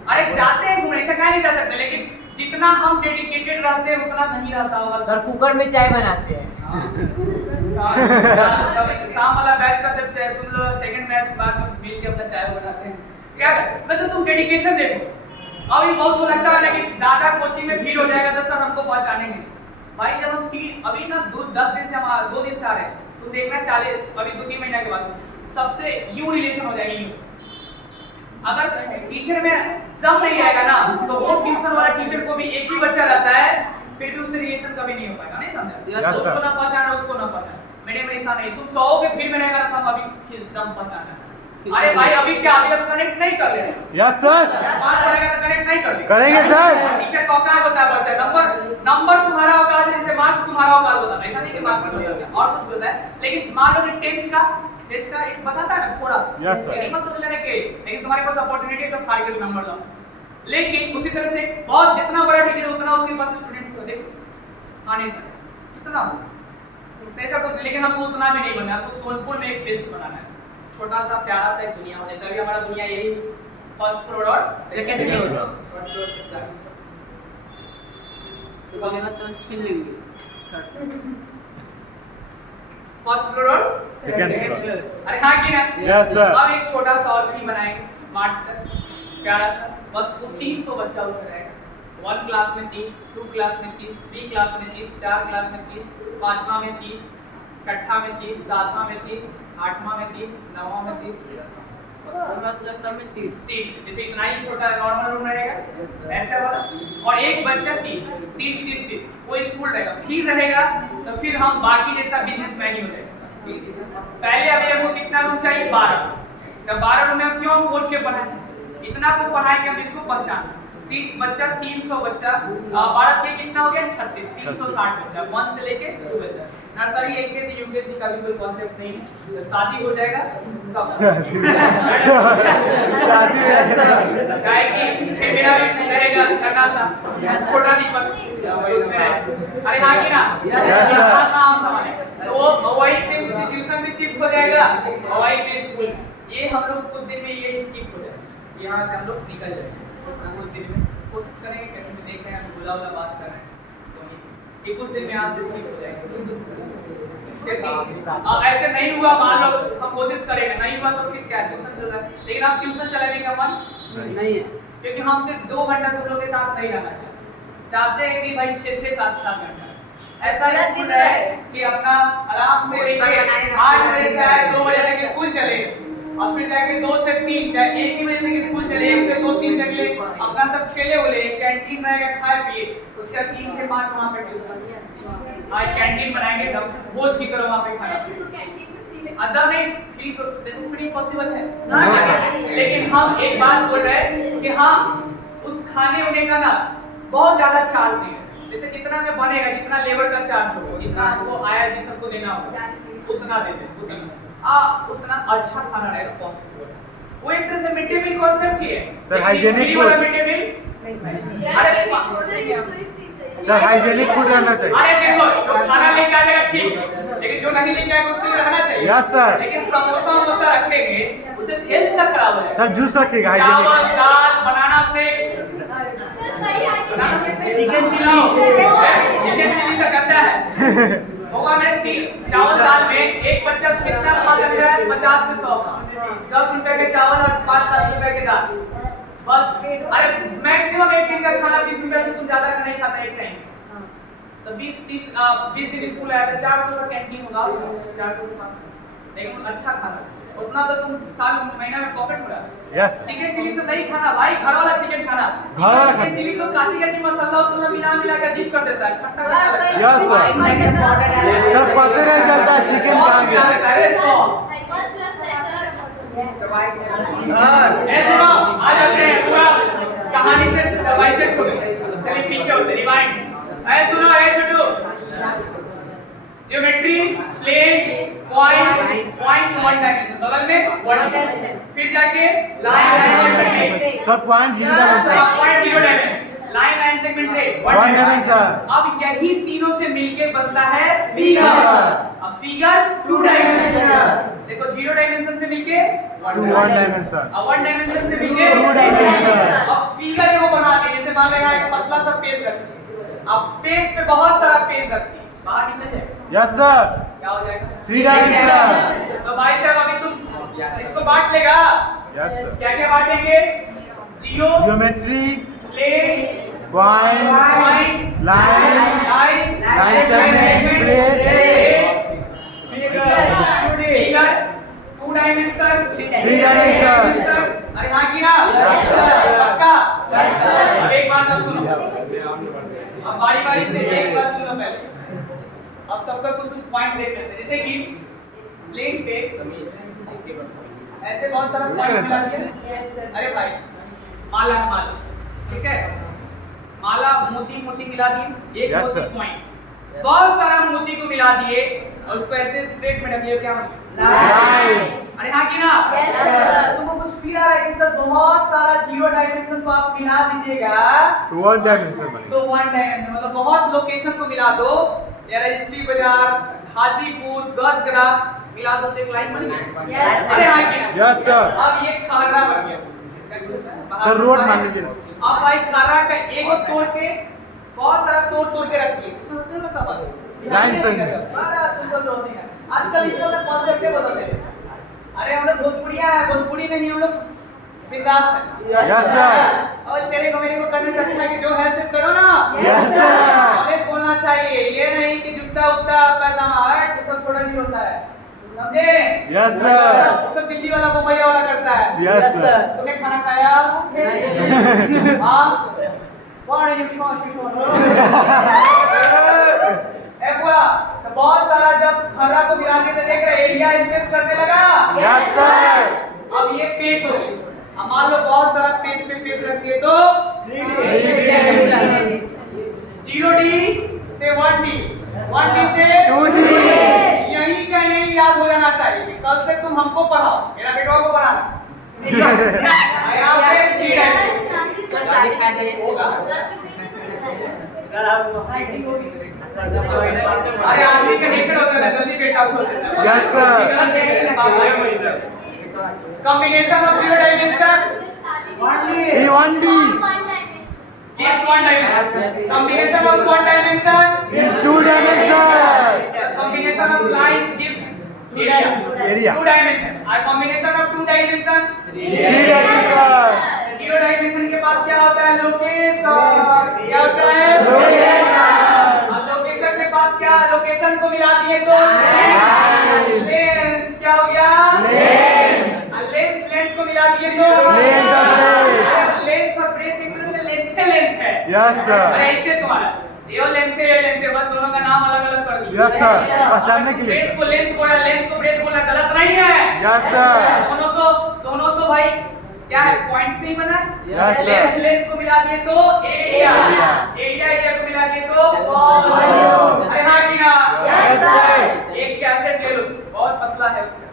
अरे जाते हैं घूमने, ऐसा कहीं नहीं जा सकते, लेकिन जितना हम डेडिकेटेड रहते हैं उतना नहीं रहता होगा। सर कुकर में चाय बनाते हैं। शाम वाला बैच सब जब तुम लोग सेकंड बैच के बाद मिल के अपना चाय बनाते हैं क्या? मतलब तुम डेडिकेशन देखो। अभी बहुत को लगता है ना कि ज्यादा कोचिंग में भीड़ हो जाएगा तो सर हमको पहचाने नहीं। भाई जब हम अभी ना 10 दिन से हम 2 दिन से आ रहे हैं, तुम देखना 40 अभी 2-3 महीना के बाद सबसे यू रिलेशन हो जाएगी। यू अगर टीचर में दम नहीं आएगा ना तो होम ट्यूशन वाला टीचर को भी एक ही बच्चा रहता है, फिर भी उससे रिलेशन कभी नहीं हो पाएगा। नहीं समझा? Yes, sir. उसको ना पहचाना, उसको ना पहचाना। मेरे में ऐसा नहीं, तुम 100 के भीड़ में रहेगा ना तो हम अभी दम पहचाना। अरे भाई अभी क्या अभी अब कनेक्ट नहीं कर रहे हैं यस सर बात करेगा तो कनेक्ट नहीं कर करेंगे सर टीचर का औकात होता है बच्चा नंबर तुम्हारा औकात है जैसे मार्क्स तुम्हारा औकात होता है ऐसा नहीं कि मार्क्स होता है और कुछ होता है लेकिन मान लो कि 10th का एक बताता है ना थोड़ा सा Yes, sir. नहीं मत समझ लेना कि लेकिन तुम्हारे पास अपॉर्चुनिटी है तो फाड़ के नंबर लाओ लेकिन उसी तरह से बहुत जितना बड़ा टीचर उतना उसके पास स्टूडेंट को देखो आने से कितना ऐसा कुछ लेकिन हमको उतना भी नहीं बनना हमको सोनपुर में एक टेस्ट बनाना है छोटा सा प्यारा सा एक दुनिया हो जैसे अभी हमारा दुनिया यही फर्स्ट फ्लोर और सेकंड फ्लोर सुबह तो छीन लेंगे फर्स्ट फ्लोर और Second floor. अरे हाँ की ना Yes, sir. अब एक छोटा सा और कहीं बनाएंगे मार्च तक प्यारा सा बस वो 300 बच्चा उसमें रहेगा 1 क्लास में 30 2 क्लास में 30 3 क्लास में 30 4 क्लास में 30 5वां में 30 छठा में 30 7वां में 30 8वां में 30 9वां में 30 मतलब सब में 30 जैसे इतना ही छोटा नॉर्मल रूम रहेगा ऐसा वाला और एक बच्चा 30 वो स्कूल रहेगा फिर रहेगा तो फिर हम बाकी जैसा बिजनेसमैन ही हो जाएगा पहले अभी हमको कितना रूम चाहिए 12 तो 12 रूम में हम क्यों खोज के पढ़ाएं इतना को पढ़ाएं कि हम इसको पहचान 30 बच्चा 300 बच्चा 12 के कितना हो गया 36 360 बच्चा 1 से लेके 2 बच्चा नर्सरी एलकेजी यूकेजी का भी कोई कांसेप्ट नहीं है जब शादी हो जाएगा तब शादी काहे कि फिर मेरा भी रहेगा लड़का सा छोटा दीपक अरे हाँ की ना नाम समझ तो वो हवाई पे इंस्टीट्यूशन भी शिफ्ट हो जाएगा हवाई पे स्कूल ये हम लोग कुछ दिन में ये स्किप हो जाएगा यहाँ से हम लोग निकल जाएंगे कुछ दिन में कोशिश करेंगे कहीं पे देख रहे हैं बुला बात कर रहे हैं तो ये कुछ दिन में यहाँ से स्किप हो जाएंगे ऐसे नहीं हुआ मान लो हम कोशिश करेंगे नहीं हुआ तो फिर क्या ट्यूशन चल रहा है लेकिन आप ट्यूशन चलाने का मन नहीं है क्योंकि हम सिर्फ 2 घंटा तुम लोग के साथ नहीं रहना चाहते हैं कि भाई 6-6 7-7 घंटा ऐसा स्कूल है कि अपना आराम से 8 बजे से 2 बजे तक स्कूल चले और फिर जाके 2 से 3 चाहे 1 ही बजे तक स्कूल चले 1 से 2-3 तक ले अपना सब खेले उले कैंटीन रहेगा खाए पिए उसके 3 से 5 वहां पे ट्यूशन आज कैंटीन बनाएंगे तब भोज की तरह वहां पे खाना अदर नहीं फ्री तो देखो फ्री पॉसिबल है लेकिन हम एक बात बोल रहे हैं कि हाँ उस खाने होने का ना बहुत ज्यादा चार्ज नहीं है जैसे जितना में बनेगा जितना लेबर का चार्ज होगा जितना हमको आया जी सबको देना होगा उतना दे दे उतना अच्छा खाना रहेगा पॉसिबल वो एक तरह से मिड डे मील कॉन्सेप्ट ही है sir hygienic food mid day meal अरे सर हाइजीनिक फूड रहना चाहिए अरे देखो जो खाना लेके आ जाएगा ठीक लेकिन जो नहीं लेके आएगा उसके लिए रहना चाहिए यस सर लेकिन समोसा रखेंगे उससे हेल्थ का खराब हो जाएगा सर जूस रखिएगा चावल हाइजीनिक दाल बनाना शेक चिकन चिली से करता है होगा मेरे चावल दाल में एक बच्चा कितना खा सकता है 50 से 100 10 रुपए के चावल और 5-7 रुपए के दाल बस अरे मैक्सिमम एक दिन का खाना 20 रुपए से तुम ज्यादा का नहीं खाता एक टाइम तो 20 दिन स्कूल आया तो 400 का कैंटीन होगा 400 का लेकिन अच्छा खाना उतना तो तुम साल महीना में पॉकेट में यस चिकन चिली से नहीं खाना भाई घर वाला चिकन खाना घर वाला चिकन चिली तो काची मसाला उसमें मिला के अजीब कर देता है खट्टा यस सर पता नहीं चलता चिकन कहाँ गया अरे सुनो आ जाते हैं पूरा कहानी से दवाई से छोड़ चलिए पीछे होते रिवाइंड ऐ सुनो ए छोटू ज्योमेट्री प्लेन पॉइंट 1 डायमेंशन बगल में 1 फिर जाके line sir point 0 dimension line segment रे 1 डायमेंशन अब यही तीनों से मिलके बनता है फिगर अब फिगर 2 डायमेंशन देखो 0 डायमेंशन से मिलके 1 डायमेंशन अब 1 डायमेंशन से मिलके 2 डायमेंशन अब फिगर को बनाते हैं जैसे मान लो यहाँ एक पतला सा पेज रखते हैं अब पेज पे बहुत सारा पेज रखते हैं बाहर निकल जाए यस सर क्या हो जाएगा 3 डायमेंशन तो भाई साहब अभी तुम इसको बांट लेगा यस सर क्या क्या बांटेंगे geometry plane point line segment plane figure 2 dimension 3 dimension अरे हाँ की ना पक्का अब एक बार तब सुनो अब बारी से एक बार सुनो पहले अब सबका कुछ पॉइंट देख लेते हैं जैसे कि प्लेन पे ऐसे बहुत सारा पॉइंट मिला दिया। अरे भाई माला है माला, ठीक है, माला मोती मोती मिला दिए, एक Yes, मोती sir. पॉइंट, बहुत सारा मोती को मिला दिए और उसको ऐसे स्ट्रेट में रख दिया, क्या बन गया? Nine. अरे हाँ कि ना? तुमको कुछ फील आ रहा है कि सर बहुत सारा जीरो डायमेंशन को आप मिला दीजिएगा One dimension बनेगा। तो वन डायमेंशन मतलब बहुत लोकेशन को मिला दो, या रजिस्ट्री बाजार, हाजीपुर, गजगरा मिला दो तो एक लाइन बन गया। अरे हाँ कि ना? Yes, sir. अब ये खारा बन गया। सर रोड मान लीजिए। अब भाई खारा का एक और तोड़ के बहुत सारा तोड़ के रख दिए, उसमें उसने बता पाया लाइन संग। तू सब लोग नहीं है। आजकल इस वाला कॉन्सेप्ट है, बदल दे। अरे हम लोग भोजपुरिया है, भोजपुरी में ही हम लोग बिंदास है। Yes, sir. और तेरे को मेरे को करने से अच्छा है कि जो है सिर्फ करो ना। Yes, sir. नॉलेज बोलना चाहिए, ये नहीं कि जूता उता पैजामा है तो सब छोटा नहीं होता है, समझे? Yes, sir. वो सब दिल्ली वाला मुंबई वाला करता है। Yes, sir. तुमने खाना खाया? हाँ? What are you ए बुआ, तो बहुत सारा जब खरा को मिला के देख रहे एरिया स्पेस करने लगा। Yes, sir. अब ये पेस हो गई। अब मान लो बहुत सारा पेस पे पेस रख दिए तो 0D से 1D, 1D से 2D. यही का यही याद हो जाना चाहिए कि कल से तुम हमको पढ़ाओ, मेरा बेटवा को पढ़ाना। यहाँ पे 3 डायमेंशन होगा। अरे आदमी का नेचर होता है जल्दी बेटा बोल देता है। Yes, sir. Combination of 0 dimension E1D gives 1 dimension. Combination of 1 dimension is 2 dimension. combination of lines gives area. Area. 2 dimension. और combination of 2 dimension 3 dimension. 0 dimension के पास क्या होता है? लोकेशन। क्या होता है? Location. और लोकेशन के पास क्या? लोकेशन को मिला दिए तो लेंथ क्या हो गया? Length. और लेंथ को मिला दिए तो Length और breadth. लेंथ और ब्रेथ एक तरह से लेंथ है। Yes, sir. अरे ऐसे तुम्हारा ये लेंथ है, बस दोनों का नाम अलग अलग कर दिया। Yes, sir. पहचानने के लिए, ब्रेथ sir. को लेंथ बोला, लेंथ को ब्रेथ बोला, गलत नहीं है। Yes, sir. दोनों तो भाई क्या है, पॉइंट से ही बना है। Yes, sir. लेंथ को मिला दिए तो एरिया, एरिया को मिला दिए तो Volume. अरे हाँ कि ना? Yes, sir. एक कैसेट ले लो, बहुत पतला है उसका,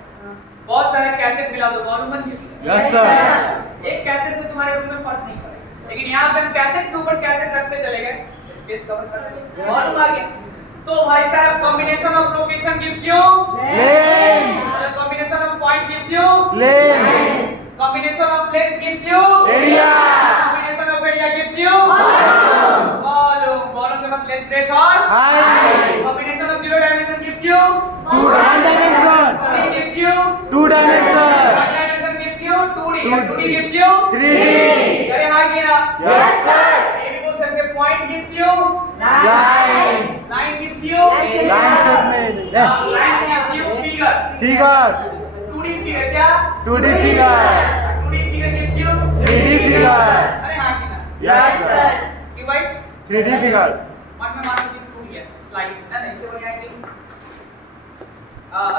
बहुत सारे कैसेट मिला दो, वॉल्यूम बन गया। Yes, sir. एक कैसेट से तुम्हारे रूम में फर्क नहीं पड़ेगा, लेकिन यहाँ पे हम कैसेट के ऊपर कैसेट रखते चले गए, स्पेस कवर कर रहे, वॉल्यूम आ गया। तो भाई साहब combination of location gives you Length. Combination of point gives you Length. combination of length gives you Area. combination of area gives you volume के पास length breadth और Height. combination of 0 dimension gives you 2 dimension. 2D gives you 2 dimension. 1 dimension gives you 2D और 2D gives you 3D. अरे हाँ कि ना? Yes, sir. ये भी बोल सकते point gives you Line. line gives you Line segment. line gives you figure Figure. 2D figure क्या? 2D figure. 2D figure gives you 3D figure. अरे हाँ कि ना? Yes, sir. You right? 3D figure. और मैं मानूं कि 2 yes slice है ना, इससे बढ़िया है कि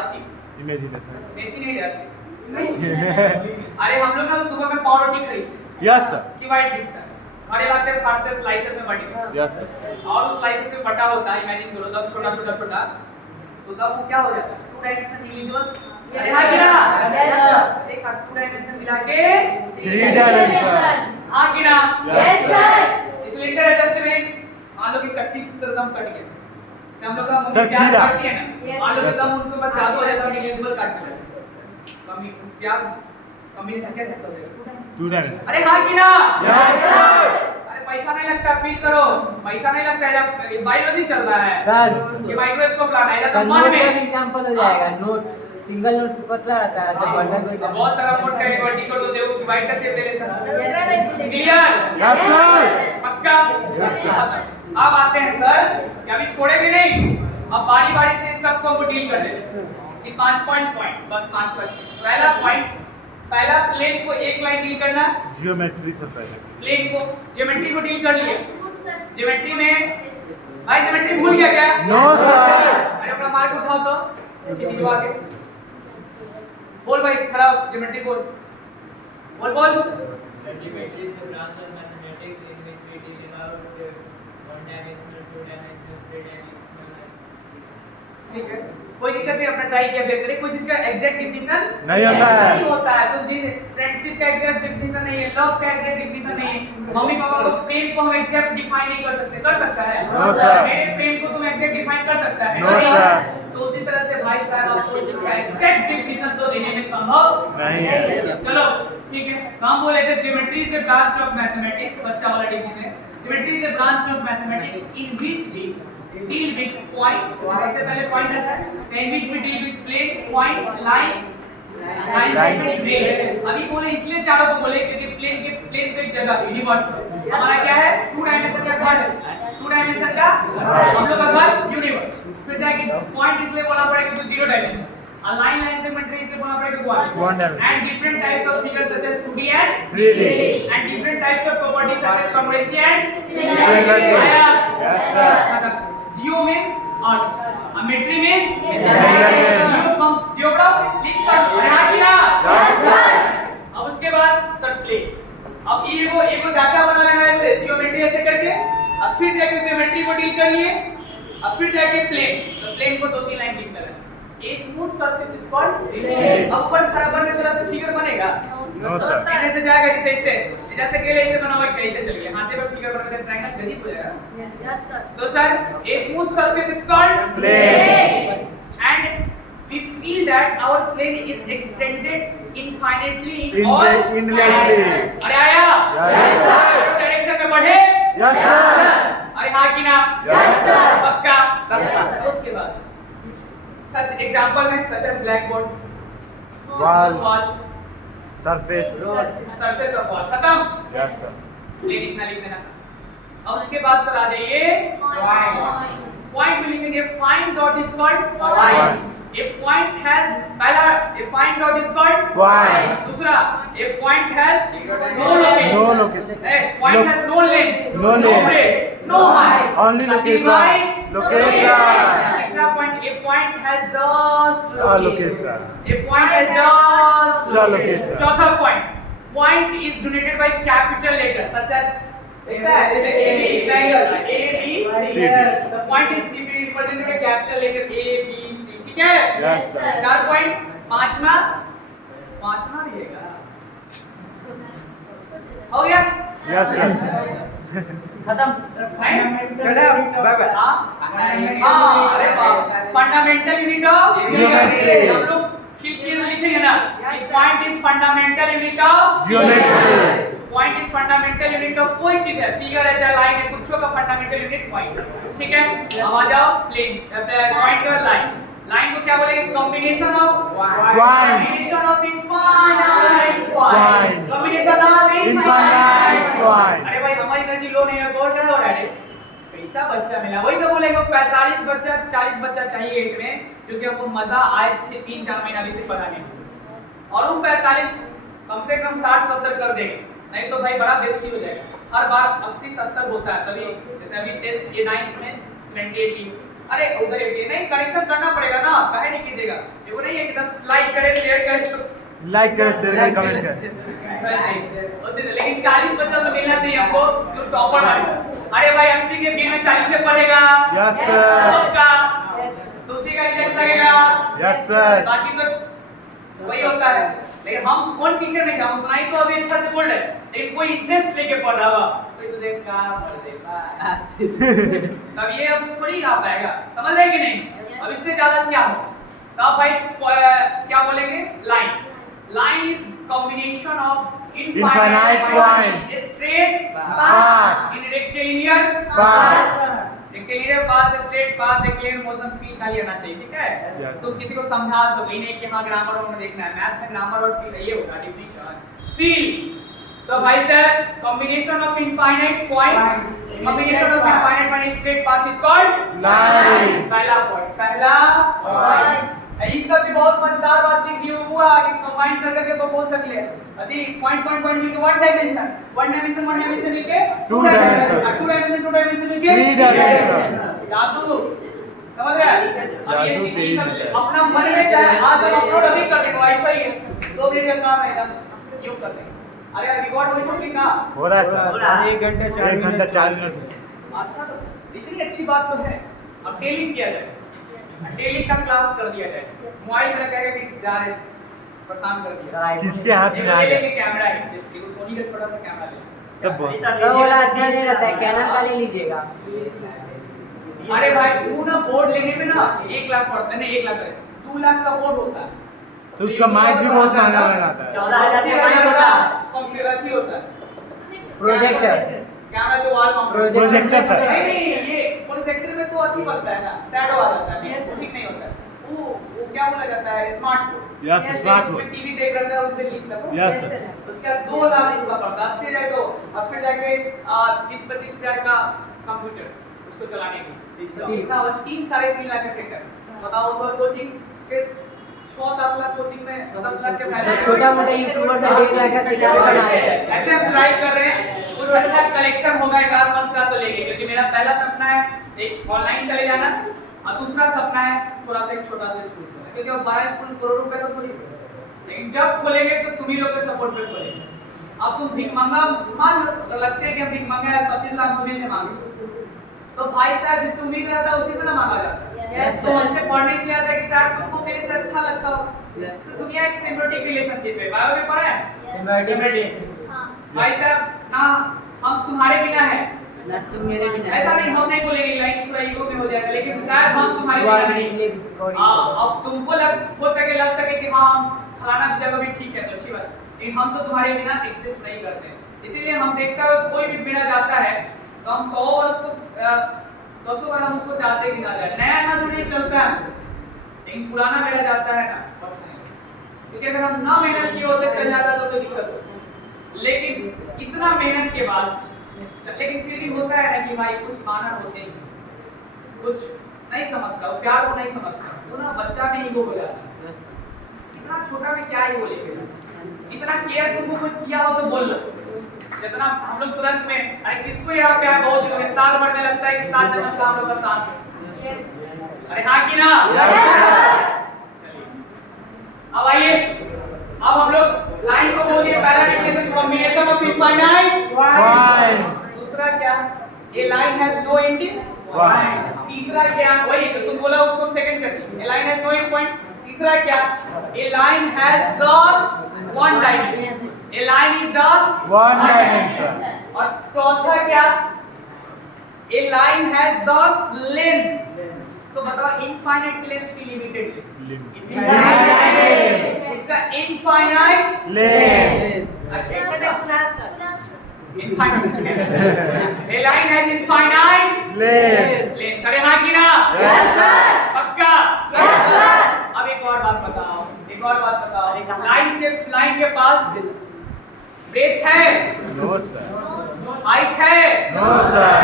अति Imagination. मेथी नहीं रहती। अरे हम लोग ना सुबह में पाव रोटी खरीदते Yes, sir. कि वाइट दिखता है, हमारे लाते फाड़ते स्लाइसेस में बटी Yes, sir. और उस स्लाइसेस में बटा होता है, इमेजिन करो तब छोटा छोटा छोटा, तो तब वो क्या हो जाता है? 2 डायमेंशन इंडिविजुअल। अरे हाँ कि ना? देखा 2 डायमेंशन मिला के 3 dimension. हाँ कि ना? Yes, sir. सिलेंडर एडजस्टमेंट मान लो कि कच्ची दम कट गया, जैसे हम लोग का सर, प्याज खीरा। काटती है ना, मान लो कि दम उनको बस जादू हो जाता है, रिलीजेबल काटने लगता है, कमी प्याज कॉम्बिनेशन कैसे हो जाएगा? 2 dimension. अरे हाँ कि ना? Yes, sir. अरे पैसा नहीं लगता, फील करो, पैसा नहीं लगता है, जब बायोलॉजी चल रहा है सर ये माइक्रोस्कोप लाना है, जैसे सर मन नोट का में एग्जांपल हो जाएगा। नोट सिंगल नोट पतला रहता है, जब बंडल में बहुत सारा नोट का एक वर्टी कर दो, देखो डिवाइड कैसे दे लेता। क्लियर? Yes, sir. पक्का? अब आते हैं सर कि अभी छोड़ेंगे नहीं, अब बारी बारी से इस सबको हमको डील कर लेते हैं कि 5 पॉइंट बस 5 पहला पॉइंट, पहला प्लेन को एक लाइन डील करना, Geometry से पहले. प्लेन को ज्योमेट्री को डील कर लिया। ज्योमेट्री में भाई ज्योमेट्री भूल गया क्या? No, sir. अरे अपना मार्क उठाओ तो नीचे भिजवा के बोल भाई खराब ज्योमेट्री बोल बोल बोल Geometry is the branch of mathematics in which we deal out one-dimensional, two-dimensional, three-dimensional. ठीक है कोई दिक्कत नहीं अपना ट्राई किया बेस कोई चीज का एग्जैक्ट डिफिनेशन नहीं होता है। नहीं होता है तो जी फ्रेंडशिप का एग्जैक्ट डिफिनेशन नहीं है लव का एग्जैक्ट डिफिनेशन नहीं है मम्मी पापा को प्रेम को हम एग्जैक्ट डिफाइन नहीं कर सकते कर सकता है No, sir. मेरे प्रेम को तुम एग्जैक्ट डिफाइन कर सकता है No, sir. तो उसी तरह से भाई साहब आपको इसका एग्जैक्ट डिफिनेशन तो देने में संभव नहीं है। चलो ठीक है हम बोले थे geometry is a branch of mathematics बच्चा वाला definition geometry is a branch of mathematics in which we deal with point सबसे पहले point आता है in which we deal with plane point line segment ray अभी बोले इसलिए चारों को बोले क्योंकि प्लेन पे एक जगह यूनिवर्स हमारा क्या है 2 डायमेंशन का घर 2 डायमेंशन का हम लोग का घर यूनिवर्स फिर जाके पॉइंट इसलिए बोलना पड़ेगा क्योंकि 0 dimension a line segment ray इसलिए बोलना पड़ेगा One dimension. and different types of figures such as 2D and 3D. and different types of properties such as congruency and Similarity. Yes, sir. Geo means earth. Metry means Similarity. geography लिख कर यहाँ की ना Yes, sir. अब उसके बाद sir play अब एगो डाटा बना लेना ऐसे जियोमेट्री ऐसे करके अब फिर जाके जियोमेट्री को डील कर लिए अब फिर जाके प्लेन तो प्लेन को 2-3 लाइन लिख करना a smooth surface is called plane अब ऊपर खराब बनने थोड़ा सा फिगर बनेगा No, sir. सीधे से जाएगा जैसे इससे जैसे केले ऐसे बना हुआ है कैसे चल गया हाथे पर फिगर बना के ट्रायंगल गरीब हो जाएगा Yes, sir. तो sir a smooth surface is called Plane. and we feel that our plane is extended infinitely in all Endlessly. अरे आया Yes, sir. डायरेक्शन में बढ़े Yes, sir. अरे हाँ कि ना Yes, sir. पक्का पक्का। उसके बाद सच एग्जांपल में such as blackboard Wall. Surface. Surface of wall खत्म Yes, sir. प्लेन इतना लिख देना अब उसके बाद सर आ जाइए पॉइंट में लिखेंगे find dot is called Point. A point has पहला a find dot is called Point. दूसरा a point has no location No location. point has no length No length. breadth no height Only location. Divide Location. तीसरा point a point has just A location. a point has just A location. चौथा point is denoted by capital letters such as the point is represented by capital letter A B C ठीक है Yes, sir. 4 point पांचवा रहेगा हो गया Yes, sir. खत्म अरे fundamental unit of Geometry. हम लोग खिड़की में लिखेंगे ना point is fundamental unit of Geometry. Point is fundamental unit of कोई चीज है फिगर है चाहे लाइन है कुछ का फंडामेंटल यूनिट पॉइंट ठीक है अब आ जाओ प्लेन पॉइंट और लाइन को क्या बोलेंगे combination of combination of infinite point Point. Combination of Infinite point. अरे भाई हमारी एनर्जी लो नहीं है और क्या हो रहा है कैसा बच्चा मिला वही तो बोलेंगे 45 बच्चा 40 बच्चा चाहिए 8 में क्योंकि हमको मजा आए 3-4 महीना भी से पढ़ाने में और उन 45 कम से कम 60-70 कर देंगे नहीं तो भाई बड़ा बेइज्जती हो जाएगा हर बार 80-70 होता है तभी जैसे अभी 10th ये 9th में 70-80 अरे उधर 80 नहीं करेक्शन करना पड़ेगा ना काहे नहीं कीजिएगा ये वो नहीं है एकदम लाइक करे शेयर करे Like करें, share करें, comment करें. लेकिन 40 बच्चा तो मिलना चाहिए हमको जो टॉपर बने अरे भाई 80 के भीड़ में 40 से पढ़ेगा Yes, sir. पक्का तो उसी का रिजल्ट लगेगा Yes, sir. बाकी तो वही होता है लेकिन हम कौन टीचर नहीं हम उतना ही तो अभी अच्छा से बोल रहे लेकिन कोई इंटरेस्ट लेके पढ़ रहा होगा तो इसे देख का पढ़ दे भाई तब ये अब थोड़ी आ पाएगा समझ रहे कि नहीं अब इससे ज्यादा क्या हो तो भाई क्या बोलेंगे line is combination of Infinite points. straight Path. in rectilinear Path. rectilinear path straight path rectilinear motion feel खाली आना चाहिए ठीक है Yes. तो किसी को समझा सको ही नहीं कि हाँ ग्रामर में देखना है मैथ में ग्रामर और फील ये होगा डिफिनेशन फील तो भाई sir combination of infinite point combination of infinite point straight path is called Line. पहला पॉइंट ये सब भी बहुत मजेदार बात दिख रही हुआ कि कंबाइन कर करके तो बोल सकले अजी पॉइंट मिलके वन डायमेंशन मिलके Two dimension. टू डायमेंशन मिलके Three dimension. जादू समझ रहे हैं? अब ये जादू चीज़ तेरी सब नजर। अपना मन में चाहे आज हम अपलोड अभी कर देंगे, वाईफाई है 2 मिनट का काम है, यूं कर देंगे। अरे रिकॉर्ड हो चुकी कहाँ? हो रहा है सर, 1 घंटे 1 घंटा 4 मिनट। अच्छा, तो इतनी अच्छी बात तो है। अब डेली किया जाए, डेली का क्लास कर दिया जाए। मोबाइल में लगा कि जा रहे परेशान कर दिया। जिसके हाथ में आ ले गया लेके कैमरा है, देखो सोनी का छोटा सा कैमरा ले। सब बहुत सर बोला अच्छा नहीं रहता है, कैनन का ले लीजिएगा। अरे भाई वो ना बोर्ड लेने में ना 1 लाख पड़ता है, नहीं 1 लाख है, 2 लाख का बोर्ड होता है। तो उसका माइक भी बहुत महंगा महंगा आता है। 14,000 का माइक होता है। कंप्यूटर होता है, प्रोजेक्टर कैमरा जो वॉल माउंटेड। Projector sir. नहीं ये प्रोजेक्टर में तो अथी बनता है ना, शैडो आ जाता है, वो ठीक नहीं होता है। वो क्या बोला जाता है, smart board. Yes, smart board. उसमें टीवी देख रहा था, उसमें लिख सको। Yes, sir. उसके बाद 2 लाख उसका पड़ता है, 80 जाए तो अब फिर जाके 20-25 हजार का कंप्यूटर उसको चलाने की सिस्टम कितना हो, 3-3.5 लाख का सेटअप। बताओ तो कोचिंग के 6-7 लाख कोचिंग में 10 लाख के फायदा। छोटा मोटा यूट्यूबर से 1.5 लाख का सेटअप बना है। ऐसे हम ट्राई कर रहे हैं, कुछ अच्छा कलेक्शन होगा 1 मंथ का तो लेंगे, क्योंकि मेरा पहला सपना है एक ऑनलाइन चले जाना, और दूसरा सपना है थोड़ा सा एक छोटा सा स्कूल खोलना, क्योंकि अब 12 स्कूल करोड़ रुपए तो थोड़ी, लेकिन जब खोलेंगे तो तुम ही लोग के सपोर्ट पे खोलेंगे। अब तुम भीख मांगा मान लो, लगते है कि हम भीख मांगे 25 लाख तुम्हें से मांगे, तो भाई साहब जिससे उम्मीद रहता है उसी से ना मांगा जाता है। Yes, तो हमसे पढ़ने इसलिए आता है कि शायद तुमको मेरे से अच्छा लगता हो। Yes. तो दुनिया एक सिम्बियोटिक रिलेशनशिप है, बायो में पढ़ा है सिम्बियोटिक रिलेशनशिप। भाई साहब ना हम तुम्हारे बिना है, ना तुम मेरे बिना। ऐसा नहीं हम नहीं बोलेंगे, लाइन थोड़ा ईगो में हो जाएगा, लेकिन शायद हम तुम्हारे बिना नहीं। अब तुमको हो सके कि हाँ हम फलाना जगह भी ठीक है तो अच्छी बात, लेकिन हम तो तुम्हारे बिना एग्जिस्ट नहीं करते। इसीलिए हम देखते हैं कोई भी बिना जाता है तो हम 100 बार उसको 200 बार हम उसको चाहते कि ना जाए, नया ना जुड़े चलता है, लेकिन पुराना मेरा जाता है ना बस नहीं, क्योंकि अगर हम ना मेहनत किए होते चल जाता तो कोई दिक्कत होती, लेकिन इतना मेहनत के बाद, लेकिन फिर भी होता है ना कि भाई कुछ मानर होते हैं, कुछ नहीं समझता, वो प्यार को नहीं समझता, वो ना बच्चा में ईगो हो जाता है। इतना छोटा में क्या ईगो लेके जाए, इतना केयर तुमको कोई किया हो तो बोल लो, जितना हम लोग तुरंत में, अरे किसको यहाँ प्यार बहुत दिनों में साल भर में लगता है कि 7 जन्म का हम लोग का साथ है। अरे हाँ कि ना? अब आइए, अब हम लोग लाइन को बोलिए, पहला definition combination of infinite fine. दूसरा क्या, a line has no ending. तीसरा क्या, वही तो तुम बोला उसको सेकंड कर दी, a line has no end point. तीसरा क्या, a line has just one dimension, a line is just one dimension. और चौथा क्या, a line has just length. तो बताओ इनफाइनाइट लेंथ की लिमिटेड लेंथ, इसका infinite length. Infinite a line has infinite length. Length. अरे हाँ कि ना? Yes sir. पक्का? Yes sir. अब एक और बात बताओ, एक और बात बताओ, लाइन के पास ब्रेथ है, नो सर। हाइट है, नो सर।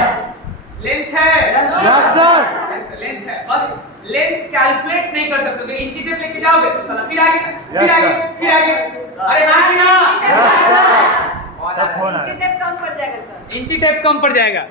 लेंथ है, यस सर। लेंथ है, बस लेंथ कैलकुलेट नहीं कर सकते, तो इंची टेप लेके जाओगे फिर आगे फिर Yes, आगे sir. फिर आगे। अरे हाँ कि ना? Yes sir. सब फोन आ रहा है। इंची टेप कम पड़ जाएगा।